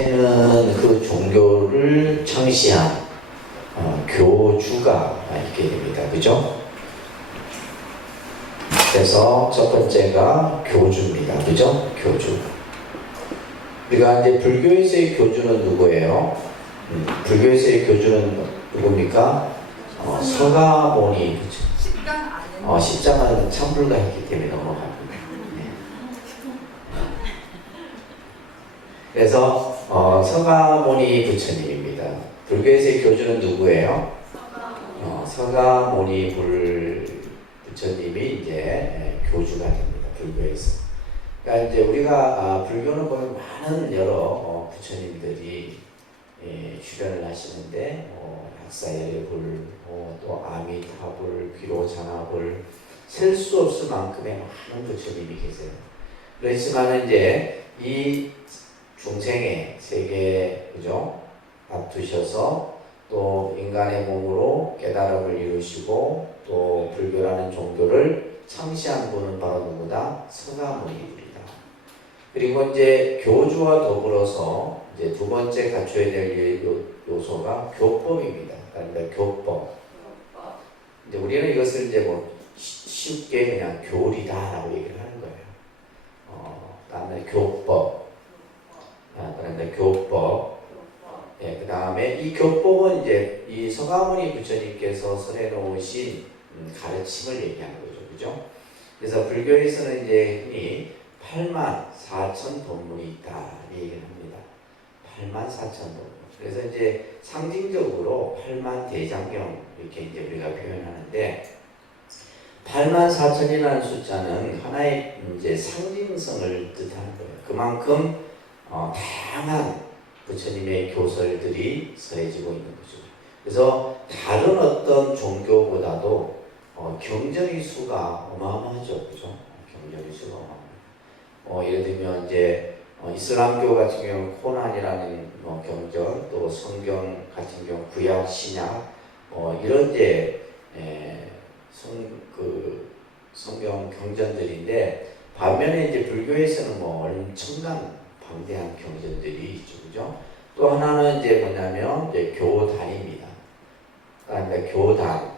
이제는 그 종교를 창시한 교주가 있게 됩니다. 그죠? 그래서 첫 번째가 교주입니다. 그죠? 교주. 우리가 이제 불교에서의 교주는 누구예요? 불교에서의 교주는 누굽니까? 서가모니. 그죠? 십장은 참불가했기 때문에 넘어갑니다. 그래서 서가모니 부처님입니다. 불교에서의 교주는 누구예요? 서가모니 부처님이 이제 교주가 됩니다. 불교에서. 그러니까 이제 우리가 불교는 보면 많은 여러 부처님들이 출연을 하시는데 약사열애불, 또 아미타불, 귀로자나불 셀 수 없을 만큼의 많은 부처님이 계세요. 그렇지만 이제 이 중생의 세계에 그죠? 다투셔서 또 인간의 몸으로 깨달음을 이루시고 또 불교라는 종교를 창시한 분은 바로 누구다? 서가모니입니다. 그리고 이제 교주와 더불어서 이제 두 번째 갖춰야 될 요소가 교법입니다. 그러니까 교법. 이제 우리는 이것을 이제 뭐 쉽게 그냥 교리다라고 얘기를 하는 거예요. 다음에 교법. 그런데 교법. 예, 그 다음에 이 교법은 이제 이 서가모니 부처님께서 설해놓으신 가르침을 얘기하는 거죠. 그죠? 그래서 불교에서는 이제 흔히 84,000 법문이 있다. 이 얘기를 합니다. 84,000 법문. 그래서 이제 상징적으로 8만 대장경 이렇게 이제 우리가 표현하는데 84,000이라는 숫자는 하나의 이제 상징성을 뜻하는 거예요. 그만큼 다양한 부처님의 교설들이 서해지고 있는 거죠. 그래서 다른 어떤 종교보다도 경전의 수가 어마어마하죠. 그죠? 경전의 수가 어마어마해요. 예를 들면 이제 이슬람교 같은 경우는 코란이라는 경전, 또 성경 같은 경우 구약, 신약 이런 이제 성경 경전들인데 반면에 이제 불교에서는 엄청난 방대한 경전들이 있죠. 그죠? 또 하나는 이제 뭐냐면 이제 교단입니다. 그러니까 교단.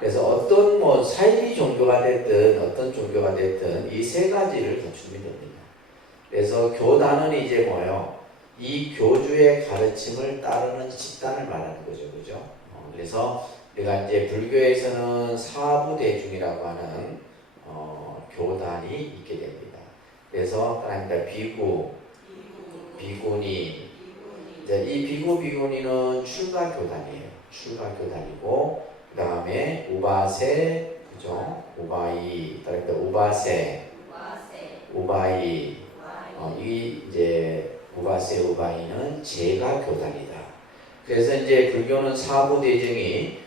그래서 어떤 사이비 종교가 됐든 어떤 종교가 됐든 이 세 가지를 갖추면 됩니다. 그래서 교단은 이제 뭐예요? 이 교주의 가르침을 따르는 집단을 말하는 거죠. 그죠? 그래서 우리가 이제 불교에서는 사부대중이라고 하는 교단이 있게 됩니다. 그래서 그다음에 비구, 비구니. 이제 이 비구, 비구니는 출가 교단이에요. 출가 교단이고, 그 다음에 우바세, 그죠? 우바이, 그다음에 우바세, 우바이. 이 이제 우바세, 우바이는 제가 교단이다. 그래서 이제 불교는 사부 대중이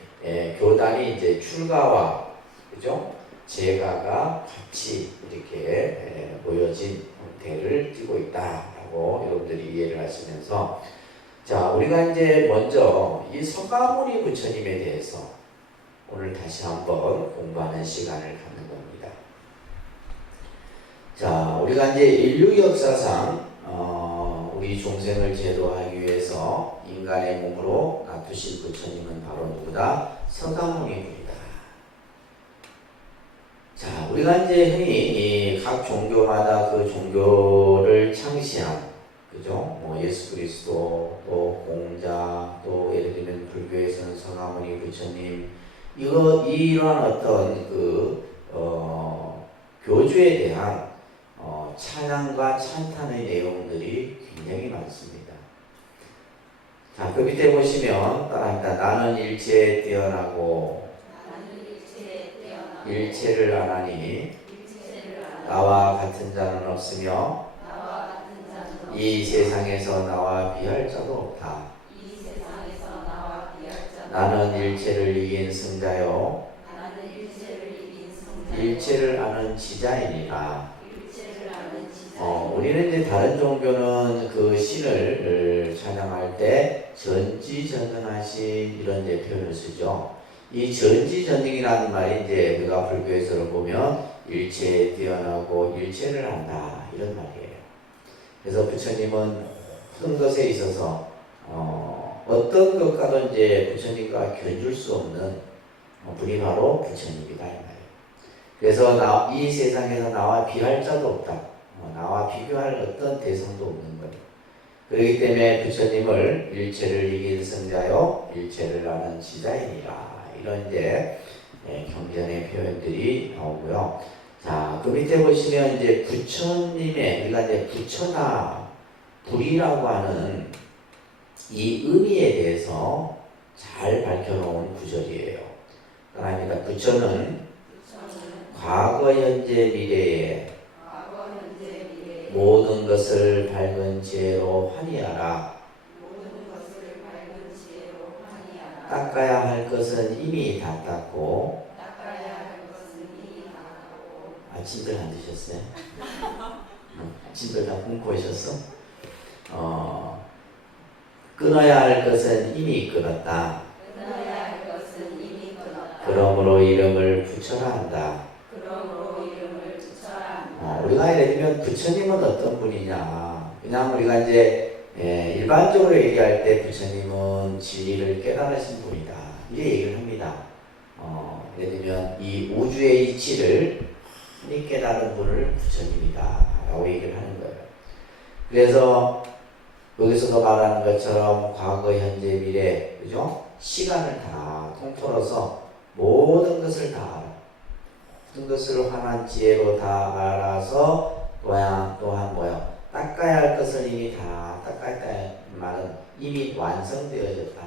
교단이 이제 출가와 그죠? 제가가 같이 이렇게 모여진 형태를 띠고 있다라고 여러분들이 이해를 하시면서 자, 우리가 이제 먼저 이 서가모니 부처님에 대해서 오늘 다시 한번 공부하는 시간을 갖는 겁니다. 자, 우리가 이제 인류 역사상 우리 중생을 제도하기 위해서 인간의 몸으로 나투신 부처님은 바로 누구다? 서가모니입니다. 자, 우리가 이제 흔히 각 종교마다 그 종교를 창시한 그죠? 예수 그리스도, 또 공자, 또 예를 들면 불교에서는 서가모니 부처님, 이러한 어떤 교주에 대한 찬양과 찬탄의 내용들이 굉장히 많습니다. 자, 그 밑에 보시면 따라합니다. 나는 일체에 뛰어나고 일체를 안하니 나와 같은 자는 없으며 이 세상에서 나와 비할 자도 없다. 나는 일체를 이긴 승자요 일체를 아는 지자이니라. 우리는 이제 다른 종교는 그 신을 찬양할 때 전지전능하신 이런 이제 표현을 쓰죠. 이 전지전능이라는 말이 이제 우리가 불교에서 보면 일체에 뛰어나고 일체를 안다 이런 말이에요. 그래서 부처님은 모든 것에 있어서 어떤 것과도 이제 부처님과 견줄 수 없는 분이 바로 부처님이다 이 말이에요. 그래서 이 세상에서 나와 비할 자도 없다. 나와 비교할 어떤 대상도 없는 거예요. 그렇기 때문에 부처님을 일체를 이긴 승자요 일체를 아는 지자이니라. 이런 이제 경전의 표현들이 나오고요. 자, 그 밑에 보시면 이제 부처님의 우리가 이제 부처나 불이라고 하는 이 의미에 대해서 잘 밝혀놓은 구절이에요. 그러니까 부처는 과거, 현재, 미래에 모든 것을 밝은 지혜로 환희하라. 닦아야 할 것은 이미 다 닦고. 아침들 안 드셨어요? 아침들 다 굶고 오셨어? 끊어야 할 것은 이미 끊었다. 그러므로 이름을 붙여라 한다. 우리가 예를 들면 부처님은 어떤 분이냐. 그냥 우리가 이제 일반적으로 얘기할 때 부처님은 진리를 깨달으신 분이다. 이렇게 얘기를 합니다. 예를 들면 이 우주의 이치를 흔히 깨달은 분을 부처님이다 라고 얘기를 하는 거예요. 그래서 여기서도 말하는 것처럼 과거, 현재, 미래, 그죠? 시간을 다 통틀어서 모든 것을 다 알아. 모든 것을 환한 지혜로 다 알아서 또한 뭐요? 닦아야 할 것을 이미 다 닦았다는 말은 이미 완성되어졌다.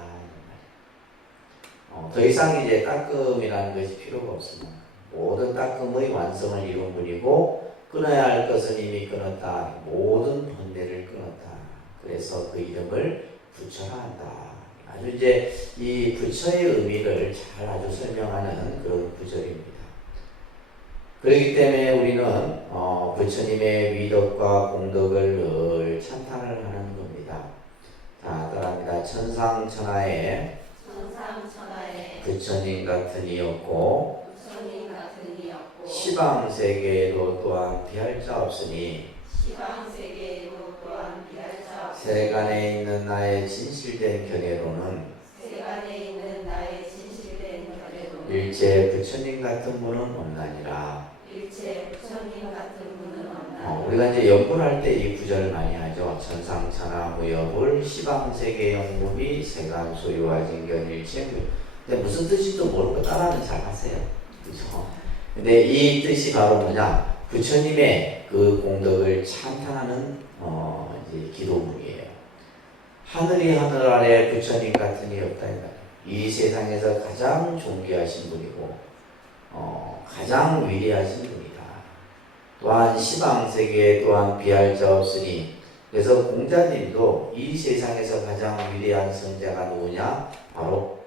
더 이상 이제 닦음이라는 것이 필요가 없습니다. 모든 닦음의 완성을 이룬 분이고 끊어야 할 것은 이미 끊었다. 모든 번뇌를 끊었다. 그래서 그 이름을 부처라 한다. 아주 이제 이 부처의 의미를 잘 아주 설명하는 그런 구절입니다. 그렇기 때문에 우리는 부처님의 위덕과 공덕을 늘 찬탄을 하는 겁니다. 자, 따라합니다. 천상천하에 부처님 같은 이었고 시방세계에도 또한 비할 자 없으니 세간에 있는 나의 진실된 견해로는 일체 부처님 같은 분은 없나니라. 우리가 이제 연불할 때 이 구절을 많이 하죠. 천상천하 무여불 시방세계 영무비 세간 소유와 진견 일체. 근데 무슨 뜻인지도 모르고 따라는 잘 하세요. 그죠? 근데 이 뜻이 바로 뭐냐? 부처님의 그 공덕을 찬탄하는 이제 기도문이에요. 하늘이 하늘 아래 부처님 같은 이 없다. 이 세상에서 가장 존귀하신 분이고 가장 위대하신 분이다. 또한 시방세계에 또한 비할 자 없으니. 그래서 공자님도 이 세상에서 가장 위대한 선자가 누구냐? 바로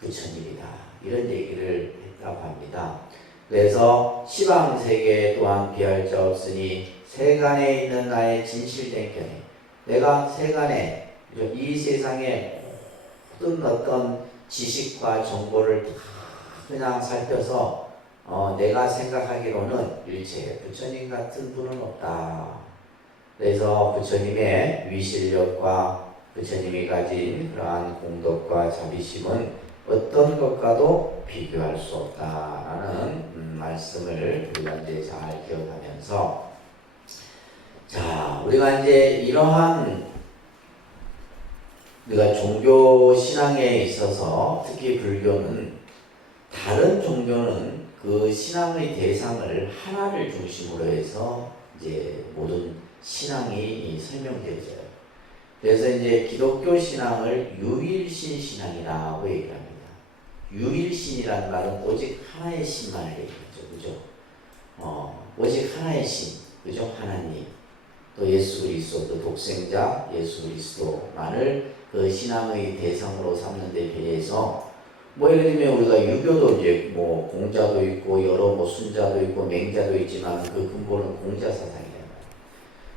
부처님이다. 이런 얘기를 했다고 합니다. 그래서 시방세계에 또한 비할 자 없으니 세간에 있는 나의 진실된 견해. 내가 세간에 이 세상에 모든 어떤 지식과 정보를 다 그냥 살펴서 내가 생각하기로는 일체 부처님 같은 분은 없다. 그래서 부처님의 위실력과 부처님이 가진 그러한 공덕과 자비심은 어떤 것과도 비교할 수 없다라는 말씀을 우리가 이제 잘 기억하면서, 자, 우리가 이제 이러한 우리가 종교 신앙에 있어서 특히 불교는 다른 종교는 그 신앙의 대상을 하나를 중심으로 해서 이제 모든 신앙이 설명되어져요. 그래서 이제 기독교 신앙을 유일신 신앙이라고 얘기합니다. 유일신이라는 말은 오직 하나의 신만을 얘기하죠. 그죠? 오직 하나의 신, 그죠? 하나님. 또 예수 그리스도, 또 독생자 예수 그리스도만을 그 신앙의 대상으로 삼는 데 비해서 예를 들면 우리가 유교도 이제 공자도 있고 여러 순자도 있고 맹자도 있지만 그 근본은 공자 사상이에요.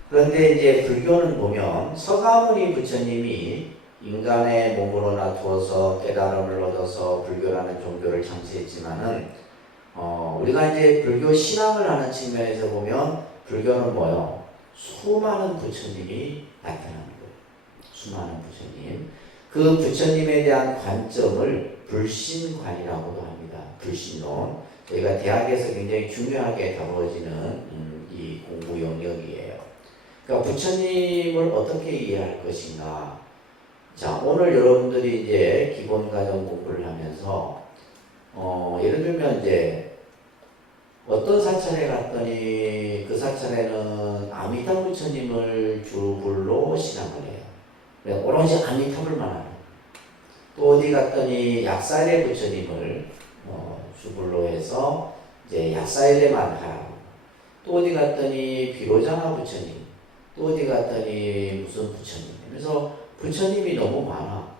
그런데 이제 불교는 보면 서가모니 부처님이 인간의 몸으로 나두어서 깨달음을 얻어서 불교라는 종교를 창시했지만은 우리가 이제 불교 신앙을 하는 측면에서 보면 불교는 수많은 부처님이 나타나는 거예요. 수많은 부처님. 그 부처님에 대한 관점을 불신관이라고도 합니다. 불신론. 저희가 대학에서 굉장히 중요하게 다루어지는 이 공부 영역이에요. 그러니까 부처님을 어떻게 이해할 것인가. 자, 오늘 여러분들이 이제 기본 과정 공부를 하면서 예를 들면 이제 어떤 사찰에 갔더니 그 사찰에는 아미타 부처님을 주불로 신앙을 해요. 오로지 아미타불만 하는. 또 어디 갔더니 약사일의 부처님을 주불로 해서 이제 약사일에만 하라고. 또 어디 갔더니 비로자나 부처님, 또 어디 갔더니 무슨 부처님. 그래서 부처님이 너무 많아.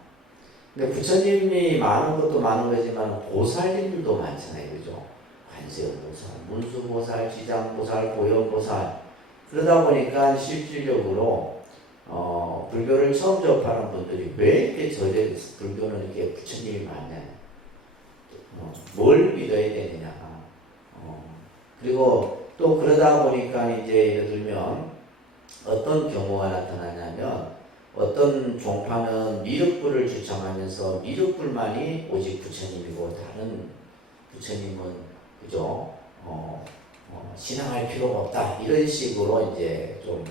근데 부처님이 많은 것도 많은 거지만 보살님들도 많잖아요, 그죠? 관세음보살, 문수보살, 지장보살, 보현보살. 그러다 보니까 실질적으로 불교를 처음 접하는 분들이 왜 이렇게 불교는 이렇게 부처님이 많냐? 뭘 믿어야 되느냐? 그리고 또 그러다 보니까 이제 예를 들면 어떤 경우가 나타나냐면 어떤 종파는 미륵불을 주창하면서 미륵불만이 오직 부처님이고 다른 부처님은 그죠? 신앙할 필요가 없다 이런 식으로 이제 좀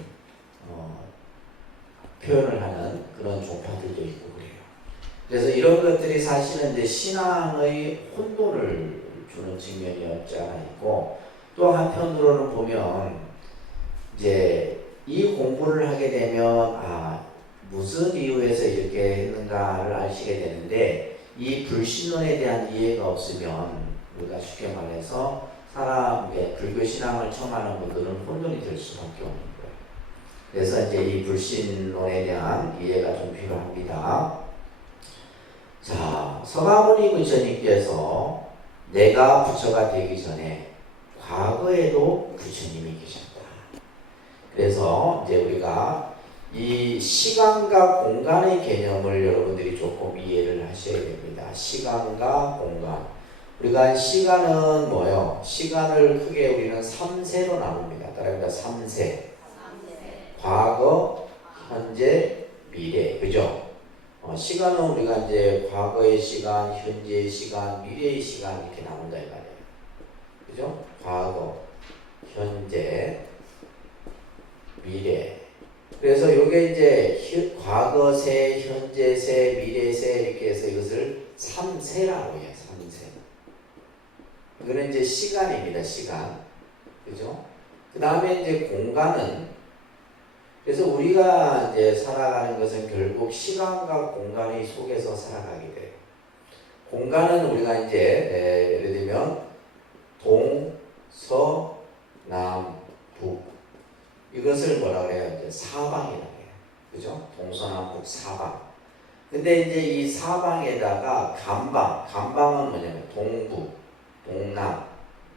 표현을 하는 그런 종파들도 있고 그래요. 그래서 이런 것들이 사실은 이제 신앙의 혼돈을 주는 측면이 없지 않아 있고 또 한편으로는 보면 이제 이 공부를 하게 되면 무슨 이유에서 이렇게 했는가를 아시게 되는데 이 불신론에 대한 이해가 없으면 우리가 쉽게 말해서 불교 신앙을 처음 하는 분들은 혼돈이 될 수밖에 없는 거예요. 그래서 이제 이 불신론에 대한 이해가 좀 필요합니다. 자, 서가모니 부처님께서 내가 부처가 되기 전에 과거에도 부처님이 계셨다. 그래서 이제 우리가 이 시간과 공간의 개념을 여러분들이 조금 이해를 하셔야 됩니다. 시간과 공간. 우리가 시간은 뭐요? 시간을 크게 우리는 3세로 나눕니다. 따라합니다. 3세. 과거, 현재, 미래. 그죠? 시간은 우리가 이제 과거의 시간, 현재의 시간, 미래의 시간 이렇게 나눈다 이 말이에요. 그죠? 과거, 현재, 미래. 그래서 이게 이제 과거세, 현재세, 미래세 이렇게 해서 이것을 3세라고 해요. 3세. 이거는 이제 시간입니다. 시간. 그죠? 그 다음에 이제 공간은 그래서 우리가 이제 살아가는 것은 결국 시간과 공간의 속에서 살아가게 돼요. 공간은 우리가 이제 예를 들면 동, 서, 남, 북 이것을 뭐라 그래요? 이제 사방이라고 해요. 그죠? 동서남북 사방. 근데 이제 이 사방에다가 간방은 뭐냐면 동북, 동남,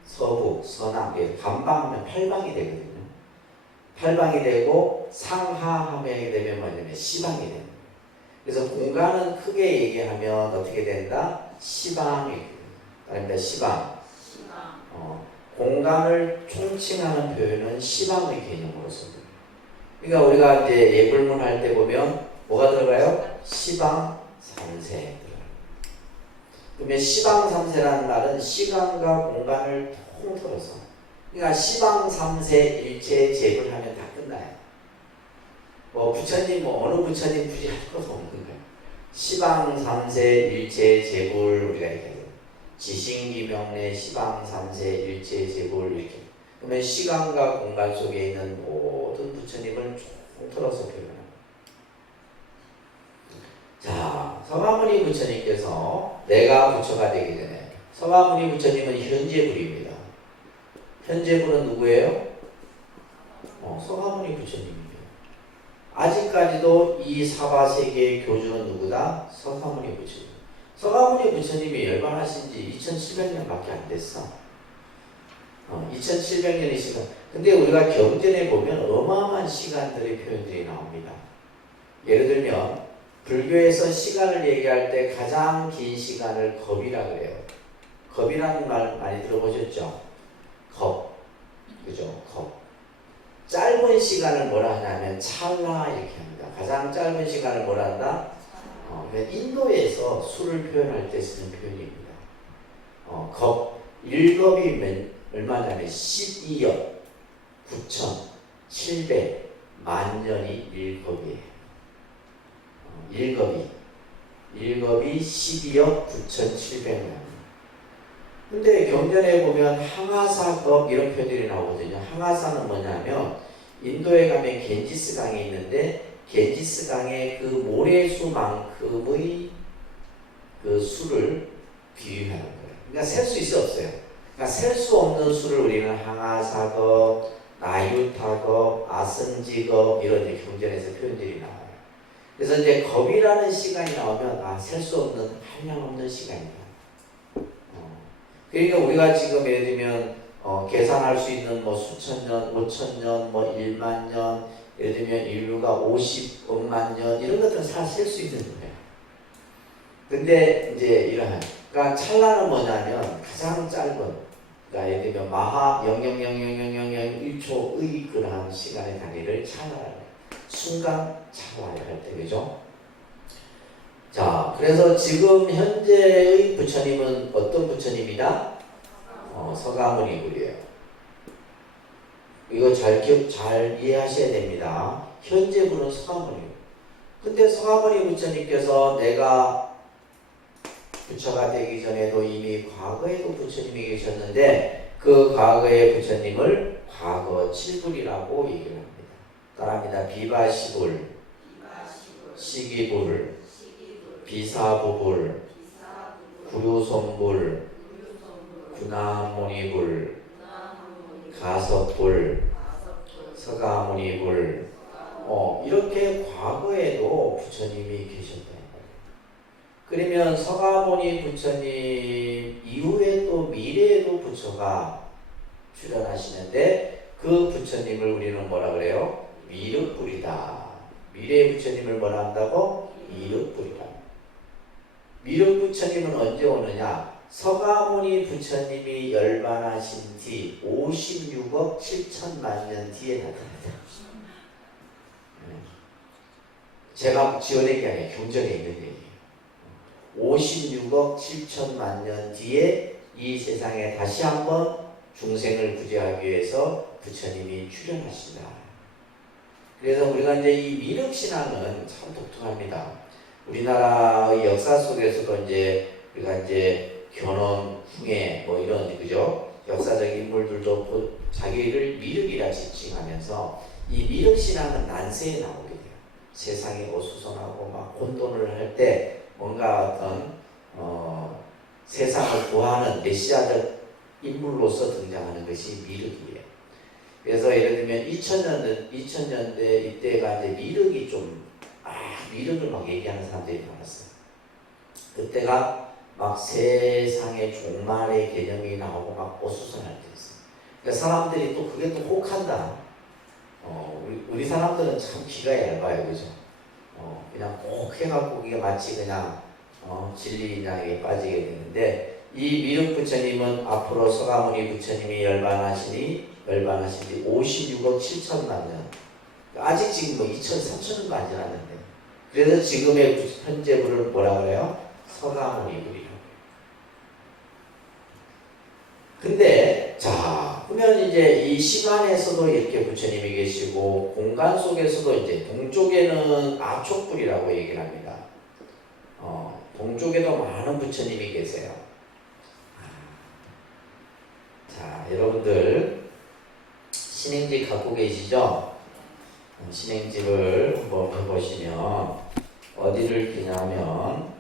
서북, 서남. 간방하면 8방이 되거든요. 8방이 되고 상하하게 되면 뭐냐면 시방이 되는 거예요. 그래서 공간은 크게 얘기하면 어떻게 된다? 시방이 됩니다. 시방. 공간을 총칭하는 표현은 시방의 개념으로 씁니다. 그러니까 우리가 이제 예불문 할 때 보면 뭐가 들어가요? 시방 3세 들어가요. 그러면 시방 3세라는 말은 시간과 공간을 통틀어서 그러니까 시방 3세 일체 제불하면 다 끝나요. 뭐 부처님 어느 부처님 굳이 할 것도 없는 거예요. 시방 3세 일체 제불 우리가 이렇게 해요. 지신기명내 시방 3세 일체 제불 이렇게. 그러면 시간과 공간 속에 있는 모든 부처님을 통틀어서 표현합니다. 자, 서가모니 부처님께서 내가 부처가 되기 전에 서가모니 부처님은 현재불입니다. 현재불은 누구예요? 서가모니 부처님입니다. 아직까지도 이 사바세계의 교주는 누구다? 서가모니 부처님. 서가모니 부처님이 열반하신 지 2700년밖에 안 됐어. 2700년이 시간. 근데 우리가 경전에 보면 어마어마한 시간들의 표현들이 나옵니다. 예를 들면 불교에서 시간을 얘기할 때 가장 긴 시간을 겁이라 그래요. 겁이라는 말 많이 들어보셨죠? 겁. 그죠? 겁. 짧은 시간을 뭐라 하냐면 찰나 이렇게 합니다. 가장 짧은 시간을 뭐라 한다? 그러니까 인도에서 수를 표현할 때 쓰는 표현입니다. 1겁이 얼마냐면 12억 9,700 만년이 1겁이에요. 1겁이 12억 9,700만. 근데 경전에 보면 항아사겁 이런 표현들이 나오거든요. 항아사는 뭐냐면 인도에 가면 겐지스 강이 있는데 겐지스 강의 그 모래수만큼의 그 수를 비유하는 거예요. 그러니까 셀 수 있어 없어요. 그러니까 셀 수 없는 수를 우리는 항아사겁, 나유타겁, 아승지겁 이런 이제 경전에서 표현들이 나와요. 그래서 이제 겁이라는 시간이 나오면 셀 수 없는 한량없는 시간이다. 그러니까 우리가 지금 예를 들면 계산할 수 있는 뭐 수천 년, 5,000년, 뭐 1만 년, 예를 들면 인류가 50억만 년 이런 것들은 셀 수 있는 거예요. 근데 이제 그러니까 찰나는 뭐냐면 가장 짧은, 그러니까 예를 들면 마하 0.0000001초의 그러한 시간의 단위를 찰나라고 해요. 순간 찰나를 할 때, 그죠? 자, 그래서 지금 현재의 부처님은 어떤 부처님이다? 서가모니불이에요. 이거 잘 이해하셔야 됩니다. 현재 분은 서가모니. 근데 서가모니 부처님께서 내가 부처가 되기 전에도 이미 과거에도 부처님이 계셨는데 그 과거의 부처님을 과거 7불이라고 얘기를 합니다. 따라합니다. 비바시불, 시기불, 비사부불, 구류손불, 구나모니불, 가섭불, 서가모니불, 이렇게 과거에도 부처님이 계셨다는 거예요. 그러면 서가모니 부처님 이후에 또 미래에도 부처가 출연하시는데 그 부처님을 우리는 뭐라 그래요? 미륵불이다. 미래의 부처님을 뭐라 한다고? 미륵불이다. 미륵 부처님은 언제 오느냐? 서가모니 부처님이 열반하신 뒤 56억 7천만 년 뒤에 나타납니다. 제가 지어낸 게 아니에요. 경전에 있는 얘기예요. 56억 7천만 년 뒤에 이 세상에 다시 한번 중생을 구제하기 위해서 부처님이 출연하신다. 그래서 우리가 이제 이 미륵신앙은 참 독특합니다. 우리나라의 역사 속에서도 우리가 견훤, 풍해 뭐 이런 그죠? 역사적 인물들도 자기를 미륵이라 지칭하면서 이 미륵 신앙은 난세에 나오게 돼요. 세상이 어수선하고 막 혼돈을 할 때 뭔가 어떤 세상을 구하는 메시아적 인물로서 등장하는 것이 미륵이에요. 그래서 예를 들면 2000년대 이때가 이제 미륵이 미륵을 막 얘기하는 사람들이 많았어요. 그때가 막 세상의 종말의 개념이 나오고 막 어수선할 때였어요. 그러니까 사람들이 또 그게 또 혹한다. 우리 사람들은 참 기가 얇아요, 그죠? 그냥 꼭 해갖고 이게 마치 그냥 진리인양에 빠지게 되는데 이 미륵 부처님은 앞으로 서가모니 부처님이 열반하신 지 56억 7천만 년. 아직 지금 뭐 3천년도 안 지났는데. 그래서 지금의 현재 불을 뭐라 그래요? 서가모니 불이라고. 근데 그러면 이제 이 시간에서도 이렇게 부처님이 계시고 공간 속에서도 이제 동쪽에는 아촉불이라고 얘기를 합니다. 동쪽에도 많은 부처님이 계세요. 자, 여러분들 신행지 갖고 계시죠? 신행집을 한번 해보시면 어디를 기냐면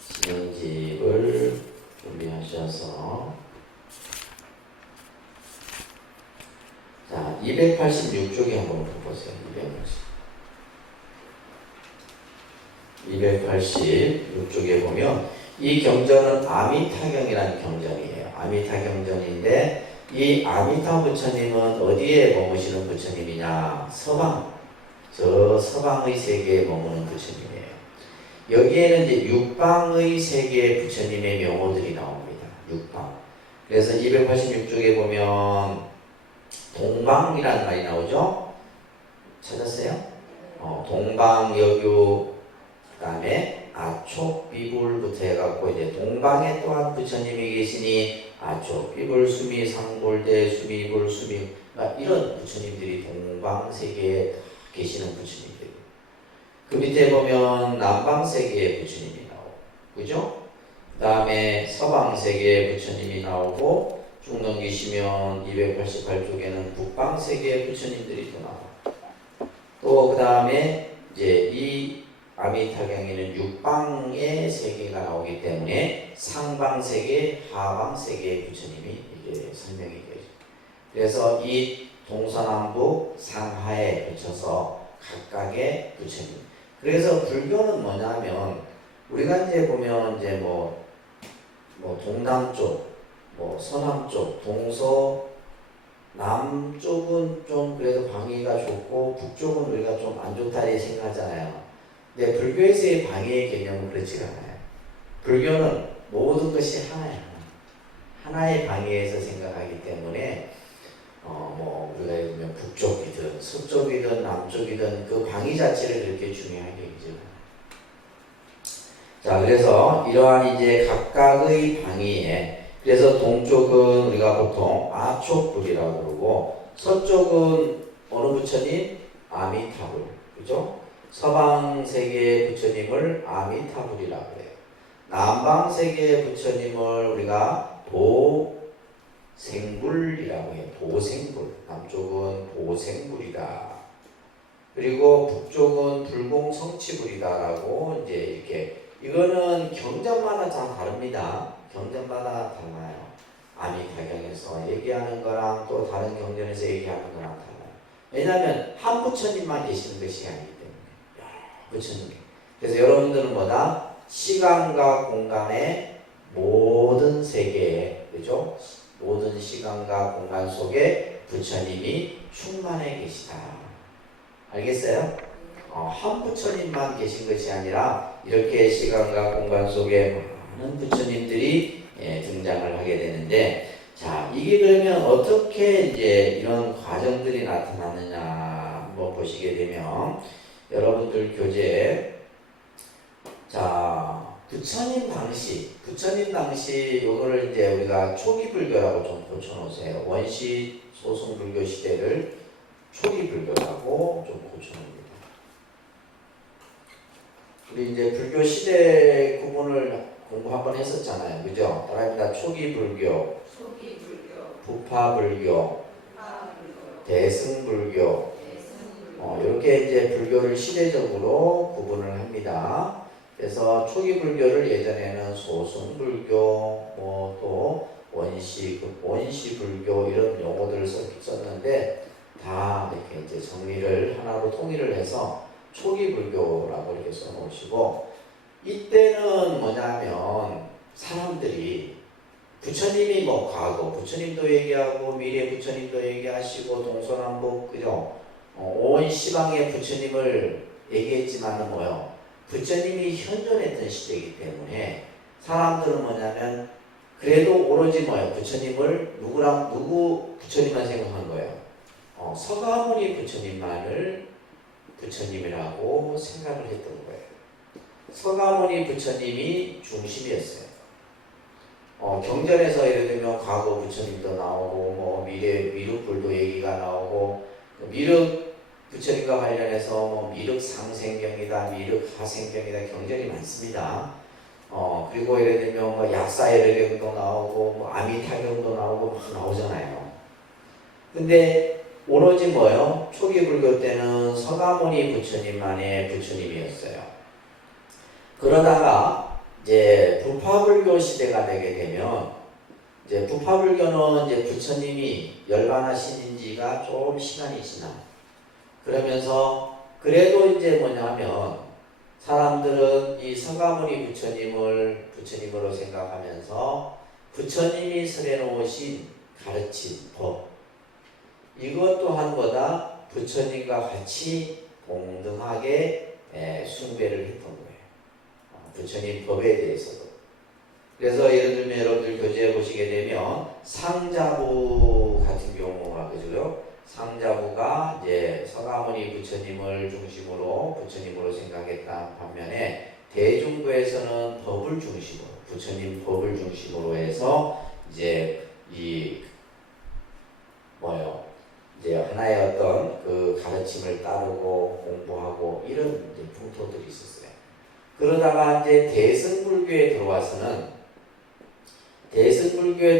신행집을 준비하셔서 자 286쪽에 한번 보세요. 286쪽에 보면 이 경전은 아미타경이라는 경전이에요. 아미타 경전인데 이 아미타 부처님은 어디에 머무시는 부처님이냐? 저 서방의 세계에 머무는 부처님이에요. 여기에는 이제 육방의 세계의 부처님의 명호들이 나옵니다. 육방. 그래서 286쪽에 보면 동방이라는 말이 나오죠. 찾았어요? 동방여교, 그다음에 아촉비불부터 해갖고 이제 동방에 또한 부처님이 계시니 아촉비불, 수미, 상골대, 수미불, 수미, 그러니까 이런 부처님들이 동방세계에 계시는 부처님들. 그 밑에 보면 남방세계의 부처님이 나오고, 그죠? 그 다음에 서방세계의 부처님이 나오고, 쭉 넘기시면 288쪽에는 북방세계의 부처님들이 또 나와요. 또 그 다음에 이제 이 아미타경에는 육방의 세계가 나오기 때문에 상방세계, 하방세계의 부처님이 이게 설명이 되죠. 그래서 이 동서남북 상하에 거쳐서 각각의 부처님. 그래서 불교는 뭐냐면 우리가 이제 보면 이제 뭐 동남쪽, 뭐 서남쪽, 남쪽은 좀 그래도 방위가 좋고 북쪽은 우리가 좀 안 좋다 이렇게 생각하잖아요. 근데 불교에서의 방위의 개념은 그렇지가 않아요. 불교는 모든 것이 하나야. 하나의 방위에서 생각하기 때문에 우리가 예를 들면 북쪽이든 서쪽이든 남쪽이든 그 방위 자체를 그렇게 중요하게 여기지 않아요. 자, 그래서 이러한 이제 각각의 방위에, 그래서 동쪽은 우리가 보통 아촉불이라고 그러고, 서쪽은 어느 부처님? 아미타불. 그죠? 서방 세계의 부처님을 아미타불이라고 해요. 남방 세계의 부처님을 우리가 보생불이라고 해요. 보생불. 남쪽은 보생불이다. 그리고 북쪽은 불공성치불이다라고 이제 이렇게, 이거는 경전마다 다 다릅니다. 경전마다 달라요. 아미타경에서 얘기하는 거랑 또 다른 경전에서 얘기하는 거랑 달라요. 왜냐하면 한 부처님만 계시는 것이 아니기 때문에 여러 부처님. 그래서 여러분들은 뭐다? 시간과 공간의 모든 세계에, 그죠? 모든 시간과 공간 속에 부처님이 충만해 계시다. 알겠어요? 한 부처님만 계신 것이 아니라 이렇게 시간과 공간 속에 많은 부처님들이 등장을 하게 되는데, 자, 이게 그러면 어떻게 이제 이런 과정들이 나타나느냐 한번 보시게 되면, 여러분들 교재에, 자, 부처님 당시 요거를 이제 우리가 초기 불교라고 좀 고쳐놓으세요. 원시 소승 불교 시대를 초기 불교라고 좀 고쳐놓습니다. 우리 이제 불교 시대 구분을 공부 한번 했었잖아요. 그죠? 따라합니다. 초기 불교, 부파 불교, 대승 불교. 이렇게 이제 불교를 시대적으로 구분을 합니다. 그래서 초기 불교를 예전에는 소승 불교, 또 원시 불교 이런 용어들을 썼는데 다 이렇게 이제 정리를 하나로 통일을 해서 초기 불교라고 이렇게 써놓으시고, 이때는 뭐냐면 사람들이 부처님이 뭐 과거 부처님도 얘기하고 미래 부처님도 얘기하시고 동서남북, 그죠? 온 시방의 부처님을 얘기했지만은 뭐요? 부처님이 현존했던 시대이기 때문에 사람들은 뭐냐면 그래도 오로지 뭐요? 부처님을 누구 부처님만 생각한 거예요? 서가모니 부처님만을 부처님이라고 생각을 했던 거예요. 서가모니 부처님이 중심이었어요. 경전에서 예를 들면 과거 부처님도 나오고 미륵불도 얘기가 나오고, 미륵 부처님과 관련해서 미륵 상생경이다, 미륵 하생경이다 경전이 많습니다. 그리고 예를 들면 약사예르경도 나오고 아미타경도 나오고 막 나오잖아요. 근데 오로지 뭐요? 초기 불교 때는 서가모니 부처님만의 부처님이었어요. 그러다가 이제 부파불교 시대가 되게 되면, 이제 부파불교는 이제 부처님이 열반하신 지가 좀 시간이 지나. 그러면서 그래도 이제 뭐냐면 사람들은 이 서가모니 부처님을 부처님으로 생각하면서 부처님이 설해놓으신 가르침, 법, 이것 또한 보다 부처님과 같이 동등하게 숭배를 했던 거예요. 부처님 법에 대해서도. 그래서 예를 들면 여러분들 교재에 보시게 되면 상자부 같은 경우가, 그죠? 상자부가 이제 서가모니 부처님을 부처님으로 생각했다 반면에 대중부에서는 법을 중심으로 부처님 법을 중심으로 해서 이제 이 이제 하나의 어떤 그 가르침을 따르고 공부하고 이런 이제 풍토들이 있었어요. 그러다가 이제 대승불교에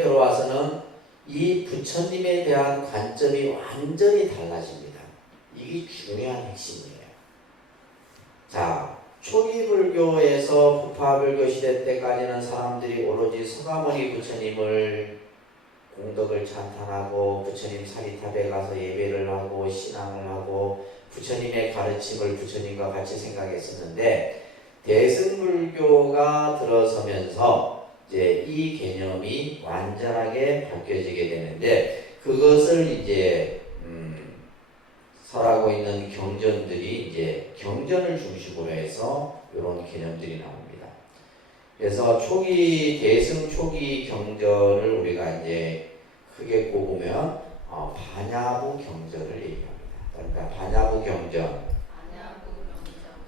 들어와서는 이 부처님에 대한 관점이 완전히 달라집니다. 이게 중요한 핵심이에요. 자, 초기 불교에서 부파불교 시대 때까지는 사람들이 오로지 서가모니 부처님을 공덕을 찬탄하고 부처님 사리탑에 가서 예배를 하고 신앙을 하고 부처님의 가르침을 부처님과 같이 생각했었는데 대승불교가 들어서면서 이제 이 개념이 완전하게 바뀌어지게 되는데 그것을 이제 설하고 있는 경전들이 이제 경전을 중심으로 해서 이런 개념들이 나옵니다. 그래서 대승 초기 경전을 우리가 이제 크게 꼽으면 반야부 경전을 얘기합니다. 그러니까 반야부 경전,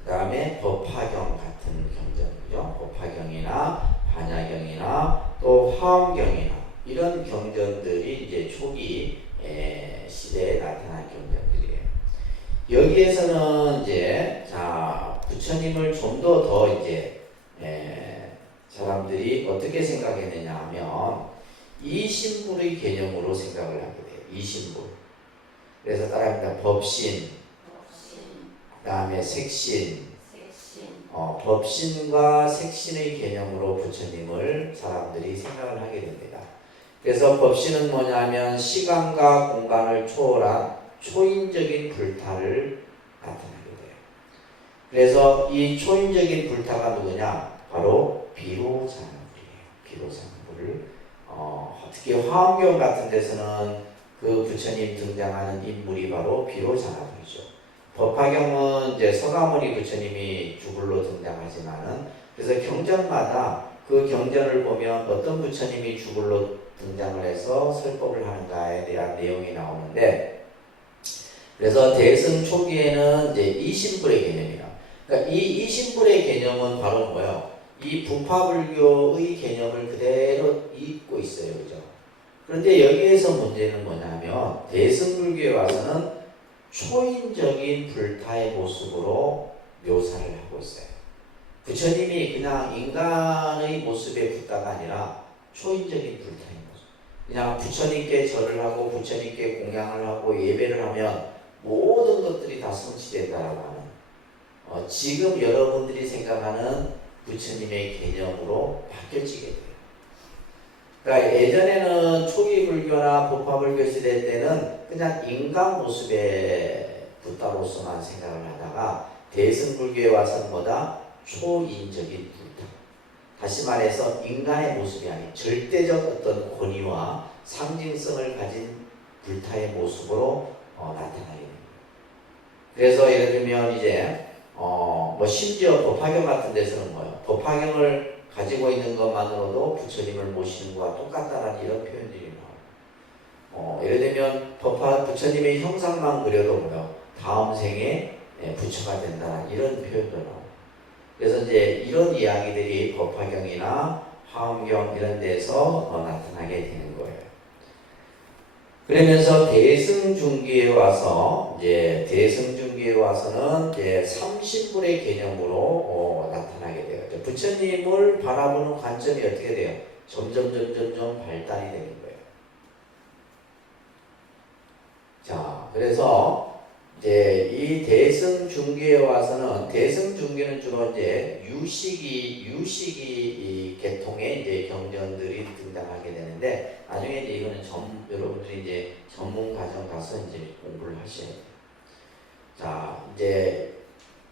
그 다음에 법화경 같은 경전이죠. 법화경이나 반야경이나 또 화엄경이나 이런 경전들이 이제 초기 시대에 나타난 경전들이에요. 여기에서는 이제 부처님을 좀 더 이제 사람들이 어떻게 생각했느냐 하면 이신불의 개념으로 생각을 하게 돼요. 이신불. 그래서 따라합니다. 법신, 그 다음에 색신, 법신과 색신의 개념으로 부처님을 사람들이 생각을 하게 됩니다. 그래서 법신은 뭐냐면 시간과 공간을 초월한 초인적인 불타를 나타나게 돼요. 그래서 이 초인적인 불타가 누구냐? 바로 비로자능불이에요. 비로자능불을 특히 화엄경 같은 데서는 그 부처님 등장하는 인물이 바로 비로자능불이죠. 법화경은 이제 서가모니 부처님이 주불로 등장하지만은 그래서 경전마다 그 경전을 보면 어떤 부처님이 주불로 등장을 해서 설법을 하는가에 대한 내용이 나오는데 그래서 대승 초기에는 이제 이신불의 개념이라. 그러니까 이 이신불의 개념은 바로 뭐예요? 이 부파불교의 개념을 그대로 잇고 있어요, 그죠? 그런데 여기에서 문제는 뭐냐면 대승불교에 와서는 초인적인 불타의 모습으로 묘사를 하고 있어요. 부처님이 그냥 인간의 모습의 불타가 아니라 초인적인 불타의 모습. 그냥 부처님께 절을 하고 부처님께 공양을 하고 예배를 하면 모든 것들이 다 성취된다라고 하는 지금 여러분들이 생각하는 부처님의 개념으로 바뀌어지게 돼요. 그러니까 예전에는 초기 불교나 법화불교 시대 때는 그냥 인간 모습의 불타로서만 생각을 하다가 대승불교에 와서는 뭐다? 초인적인 불타. 다시 말해서 인간의 모습이 아닌 절대적 어떤 권위와 상징성을 가진 불타의 모습으로 나타나게 됩니다. 그래서 예를 들면 이제 심지어 법화경 같은 데서는 뭐예요? 법화경을 가지고 있는 것만으로도 부처님을 모시는 것과 똑같다라는 이런 표현들이 나와요. 예를 들면 부처님의 형상만 그려도 뭐예요? 다음 생에 부처가 된다는 이런 표현도 나와요. 그래서 이제 이런 이야기들이 법화경이나 화엄경 이런 데서 나타나게 되는 거예요. 그러면서 대승중기에 와서는 이제 삼신불의 개념으로 나타나게 돼요. 부처님을 바라보는 관점이 어떻게 돼요? 점점 발달이 되는 거예요. 자, 그래서 이제 이 대승중기에 와서는 대승중기는 주로 이제 유식이 계통의 이제 경전들이 등장하게 되는데 나중에 이제 이거는 여러분들이 이제 전문 과정 가서 이제 공부를 하셔야 돼요. 자, 이제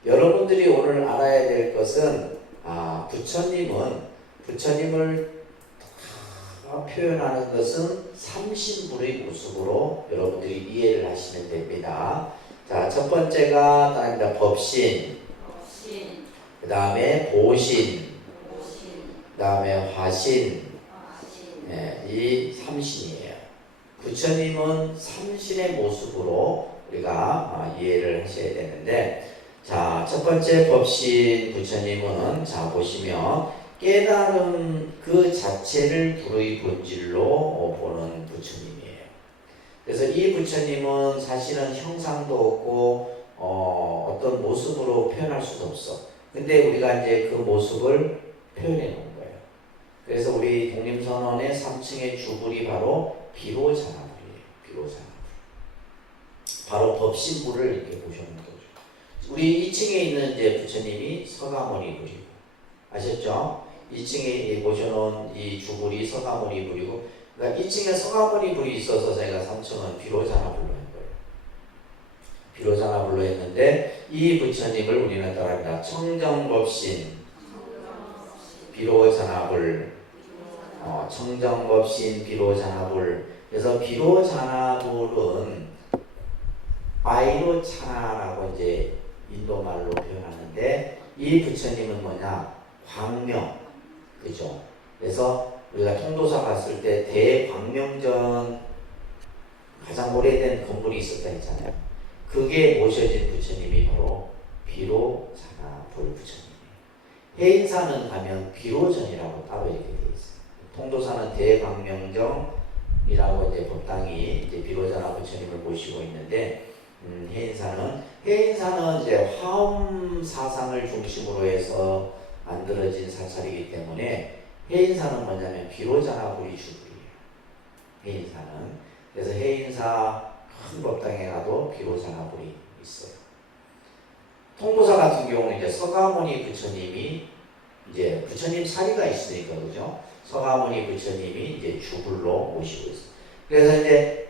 여러분들이 오늘 알아야 될 것은 부처님을 표현하는 것은 삼신불의 모습으로 여러분들이 이해를 하시면 됩니다. 자, 첫 번째가 따릅니다. 법신, 그 다음에 보신, 그 다음에 화신, 이 삼신이에요. 부처님은 삼신의 모습으로 우리가 이해를 하셔야 되는데, 자, 첫 번째 법신 부처님은 자 보시면 깨달음 그 자체를 불의 본질로 보는 부처님이에요. 그래서 이 부처님은 사실은 형상도 없고 어떤 모습으로 표현할 수도 없어. 근데 우리가 이제 그 모습을 표현해 놓은 거예요. 그래서 우리 독립선언의 3층의 주불이 바로 비로자나불이에요. 비로자나불. 바로 법신불을 이렇게 보시는 거죠. 우리 2층에 있는 이제 부처님이 서가모니 불이고, 아셨죠? 2층에 모셔놓은 이 주불이 서가모니 불이고, 그러니까 2층에 서가모니 불이 있어서 저희가 3층은 비로자나불로 한 거예요. 비로자나불로 했는데, 이 부처님을 우리는 따라합니다. 청정법신, 비로자나불, 청정법신, 비로자나불. 그래서 비로자나불은 바이로차나라고 이제 인도말로 표현하는데, 이 부처님은 뭐냐? 광명, 그죠? 그래서 우리가 통도사 갔을 때 대광명전 가장 오래된 건물이 있었다 했잖아요. 그게 모셔진 부처님이 바로 비로자나불 부처님이에요. 해인사는 가면 비로전이라고 따로 이렇게 되어 있어요. 통도사는 대광명정이라고 이제 법당이 이제 비로자나 부처님을 모시고 있는데, 해인사는 이제 화엄 사상을 중심으로 해서 만들어진 사찰이기 때문에 해인사는 뭐냐면 비로자나불이 주불이에요. 해인사는. 그래서 해인사 큰 법당에 가도 비로자나불이 있어요. 통도사 같은 경우는 이제 서가모니 부처님이 이제 부처님 사리가 있으니까, 그죠? 서가모니 부처님이 이제 주불로 모시고 있어요. 그래서 이제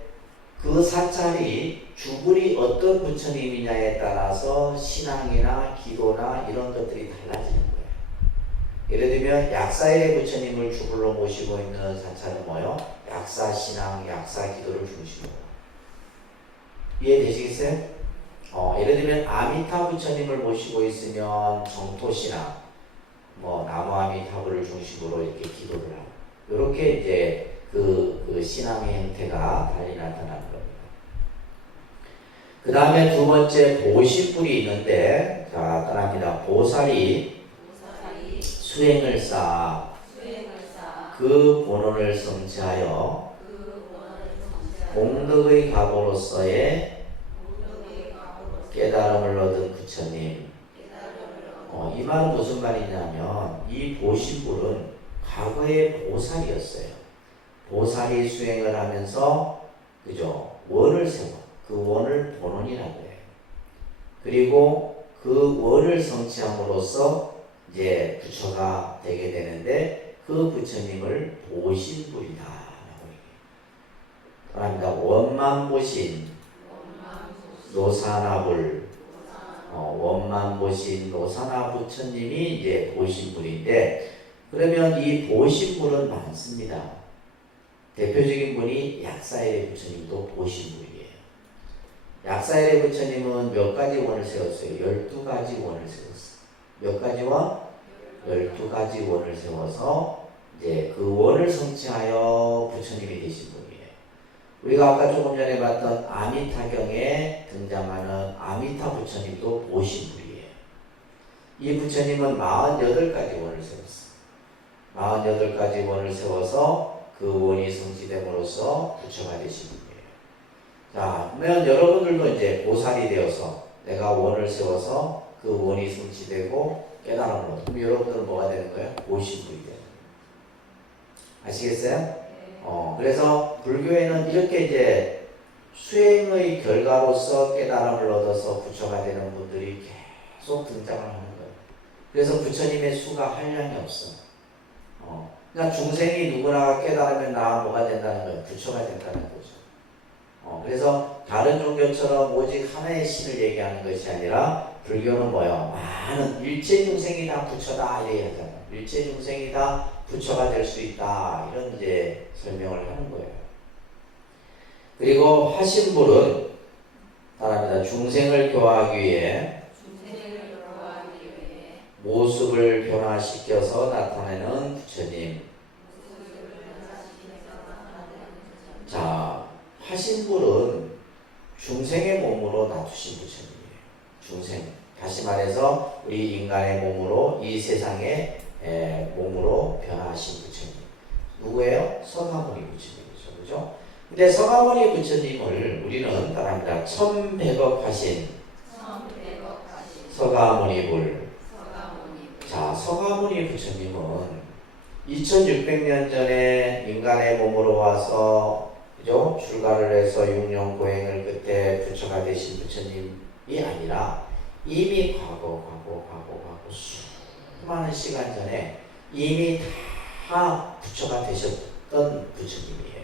그 사찰이 주불이 어떤 부처님이냐에 따라서 신앙이나 기도나 이런 것들이 달라지는 거예요. 예를 들면 약사일의 부처님을 주불로 모시고 있는 사찰은 뭐예요? 약사 신앙, 약사 기도를 중심으로. 이해되시겠어요? 예를 들면 아미타 부처님을 모시고 있으면 정토 신앙, 나무 아미타불을 중심으로 이렇게 기도를 하고, 이렇게 이제 그 신앙의 형태가 달리 나타나는 겁니다. 그 다음에 두 번째 보시불이 있는데, 자, 따라합니다. 보살이 수행을 쌓아 그 본원을 성취하여 공덕의 가보로서의 깨달음을 얻은 부처님. 이 말은 무슨 말이냐면, 이 보시불은 과거의 보살이었어요. 보살이 수행을 하면서, 그죠? 원을 세워. 그 원을 본원이라고 해요. 그리고 그 원을 성취함으로써 이제 부처가 되게 되는데, 그 부처님을 보신불이다 라고 얘기해요. 그러니까 원만보신, 노사나불, 원만보신 노사나 부처님이 이제 보신불인데, 그러면 이 보신불은 많습니다. 대표적인 분이 약사일의 부처님도 보신불이에요. 약사일의 부처님은 몇 가지 원을 세웠어요? 12가지 원을 세웠어요. 몇 가지 원? 12가지 원을 세워서 이제 그 원을 성취하여 부처님이 되신 분이에요. 우리가 아까 조금 전에 봤던 아미타경에 등장하는 아미타 부처님도 보신불이에요. 이 부처님은 48가지 원을 세웠어요. 48가지 원을 세워서 그 원이 성취됨으로써 부처가 되신 분이에요. 자, 그러면 여러분들도 이제 보살이 되어서 내가 원을 세워서 그 원이 성취되고 깨달음을 얻고, 그럼 여러분들은 뭐가 되는 거예요? 보신불이 되는 거예요. 아시겠어요? 그래서 불교에는 이렇게 이제 수행의 결과로서 깨달음을 얻어서 부처가 되는 분들이 계속 등장을 하는 거예요. 그래서 부처님의 수가 한량이 없어. 그냥 중생이 누구나 깨달으면 나 뭐가 된다는 거예요? 부처가 된다는 거죠. 그래서 다른 종교처럼 오직 하나의 신을 얘기하는 것이 아니라, 불교는 뭐예요? 많은 일체 중생이 다 부처다 이렇게 하잖아요. 일체 중생이 다 부처가 될 수 있다, 이런 이제 설명을 하는 거예요. 그리고 화신불은 따라합니다. 중생을 교화하기 위해 모습을 변화시켜서 나타내는 부처님. 자, 화신불은 중생의 몸으로 놔두신 부처님이에요. 중생. 다시 말해서 우리 인간의 몸으로 이 세상의 몸으로 변화하신 부처님. 누구예요? 서가모니 부처님이죠. 그죠? 근데 서가모니 부처님을 우리는 따라합니다. 1100억 화신. 서가모니 불. 자, 서가모니 부처님은 2600년 전에 인간의 몸으로 와서 그죠? 출가를 해서 6년 고행을 끝에 부처가 되신 부처님이 아니라 이미 과거 수많은 시간 전에 이미 다 부처가 되셨던 부처님이에요.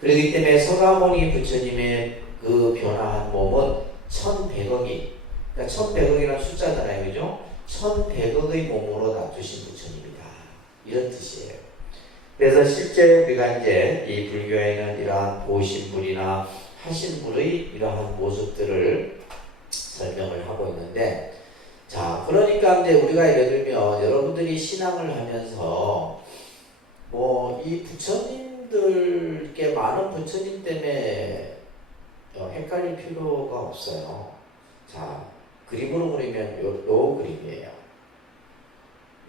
그렇기 때문에 서가모니 부처님의 그 변화한 몸은 1100억이, 그러니까 1100억이라는 숫자잖아요. 그죠? 1100억의 몸으로 놔두신 부처님이다. 이런 뜻이에요. 그래서 실제 우리가 이제 이 불교에는 이러한 보신불이나 하신불의 이러한 모습들을 설명을 하고 있는데, 자, 그러니까 이제 우리가 예를 들면 여러분들이 신앙을 하면서 뭐 이 부처님들께 많은 부처님 때문에 헷갈릴 필요가 없어요. 자, 그림으로 그리면 요 그림이에요.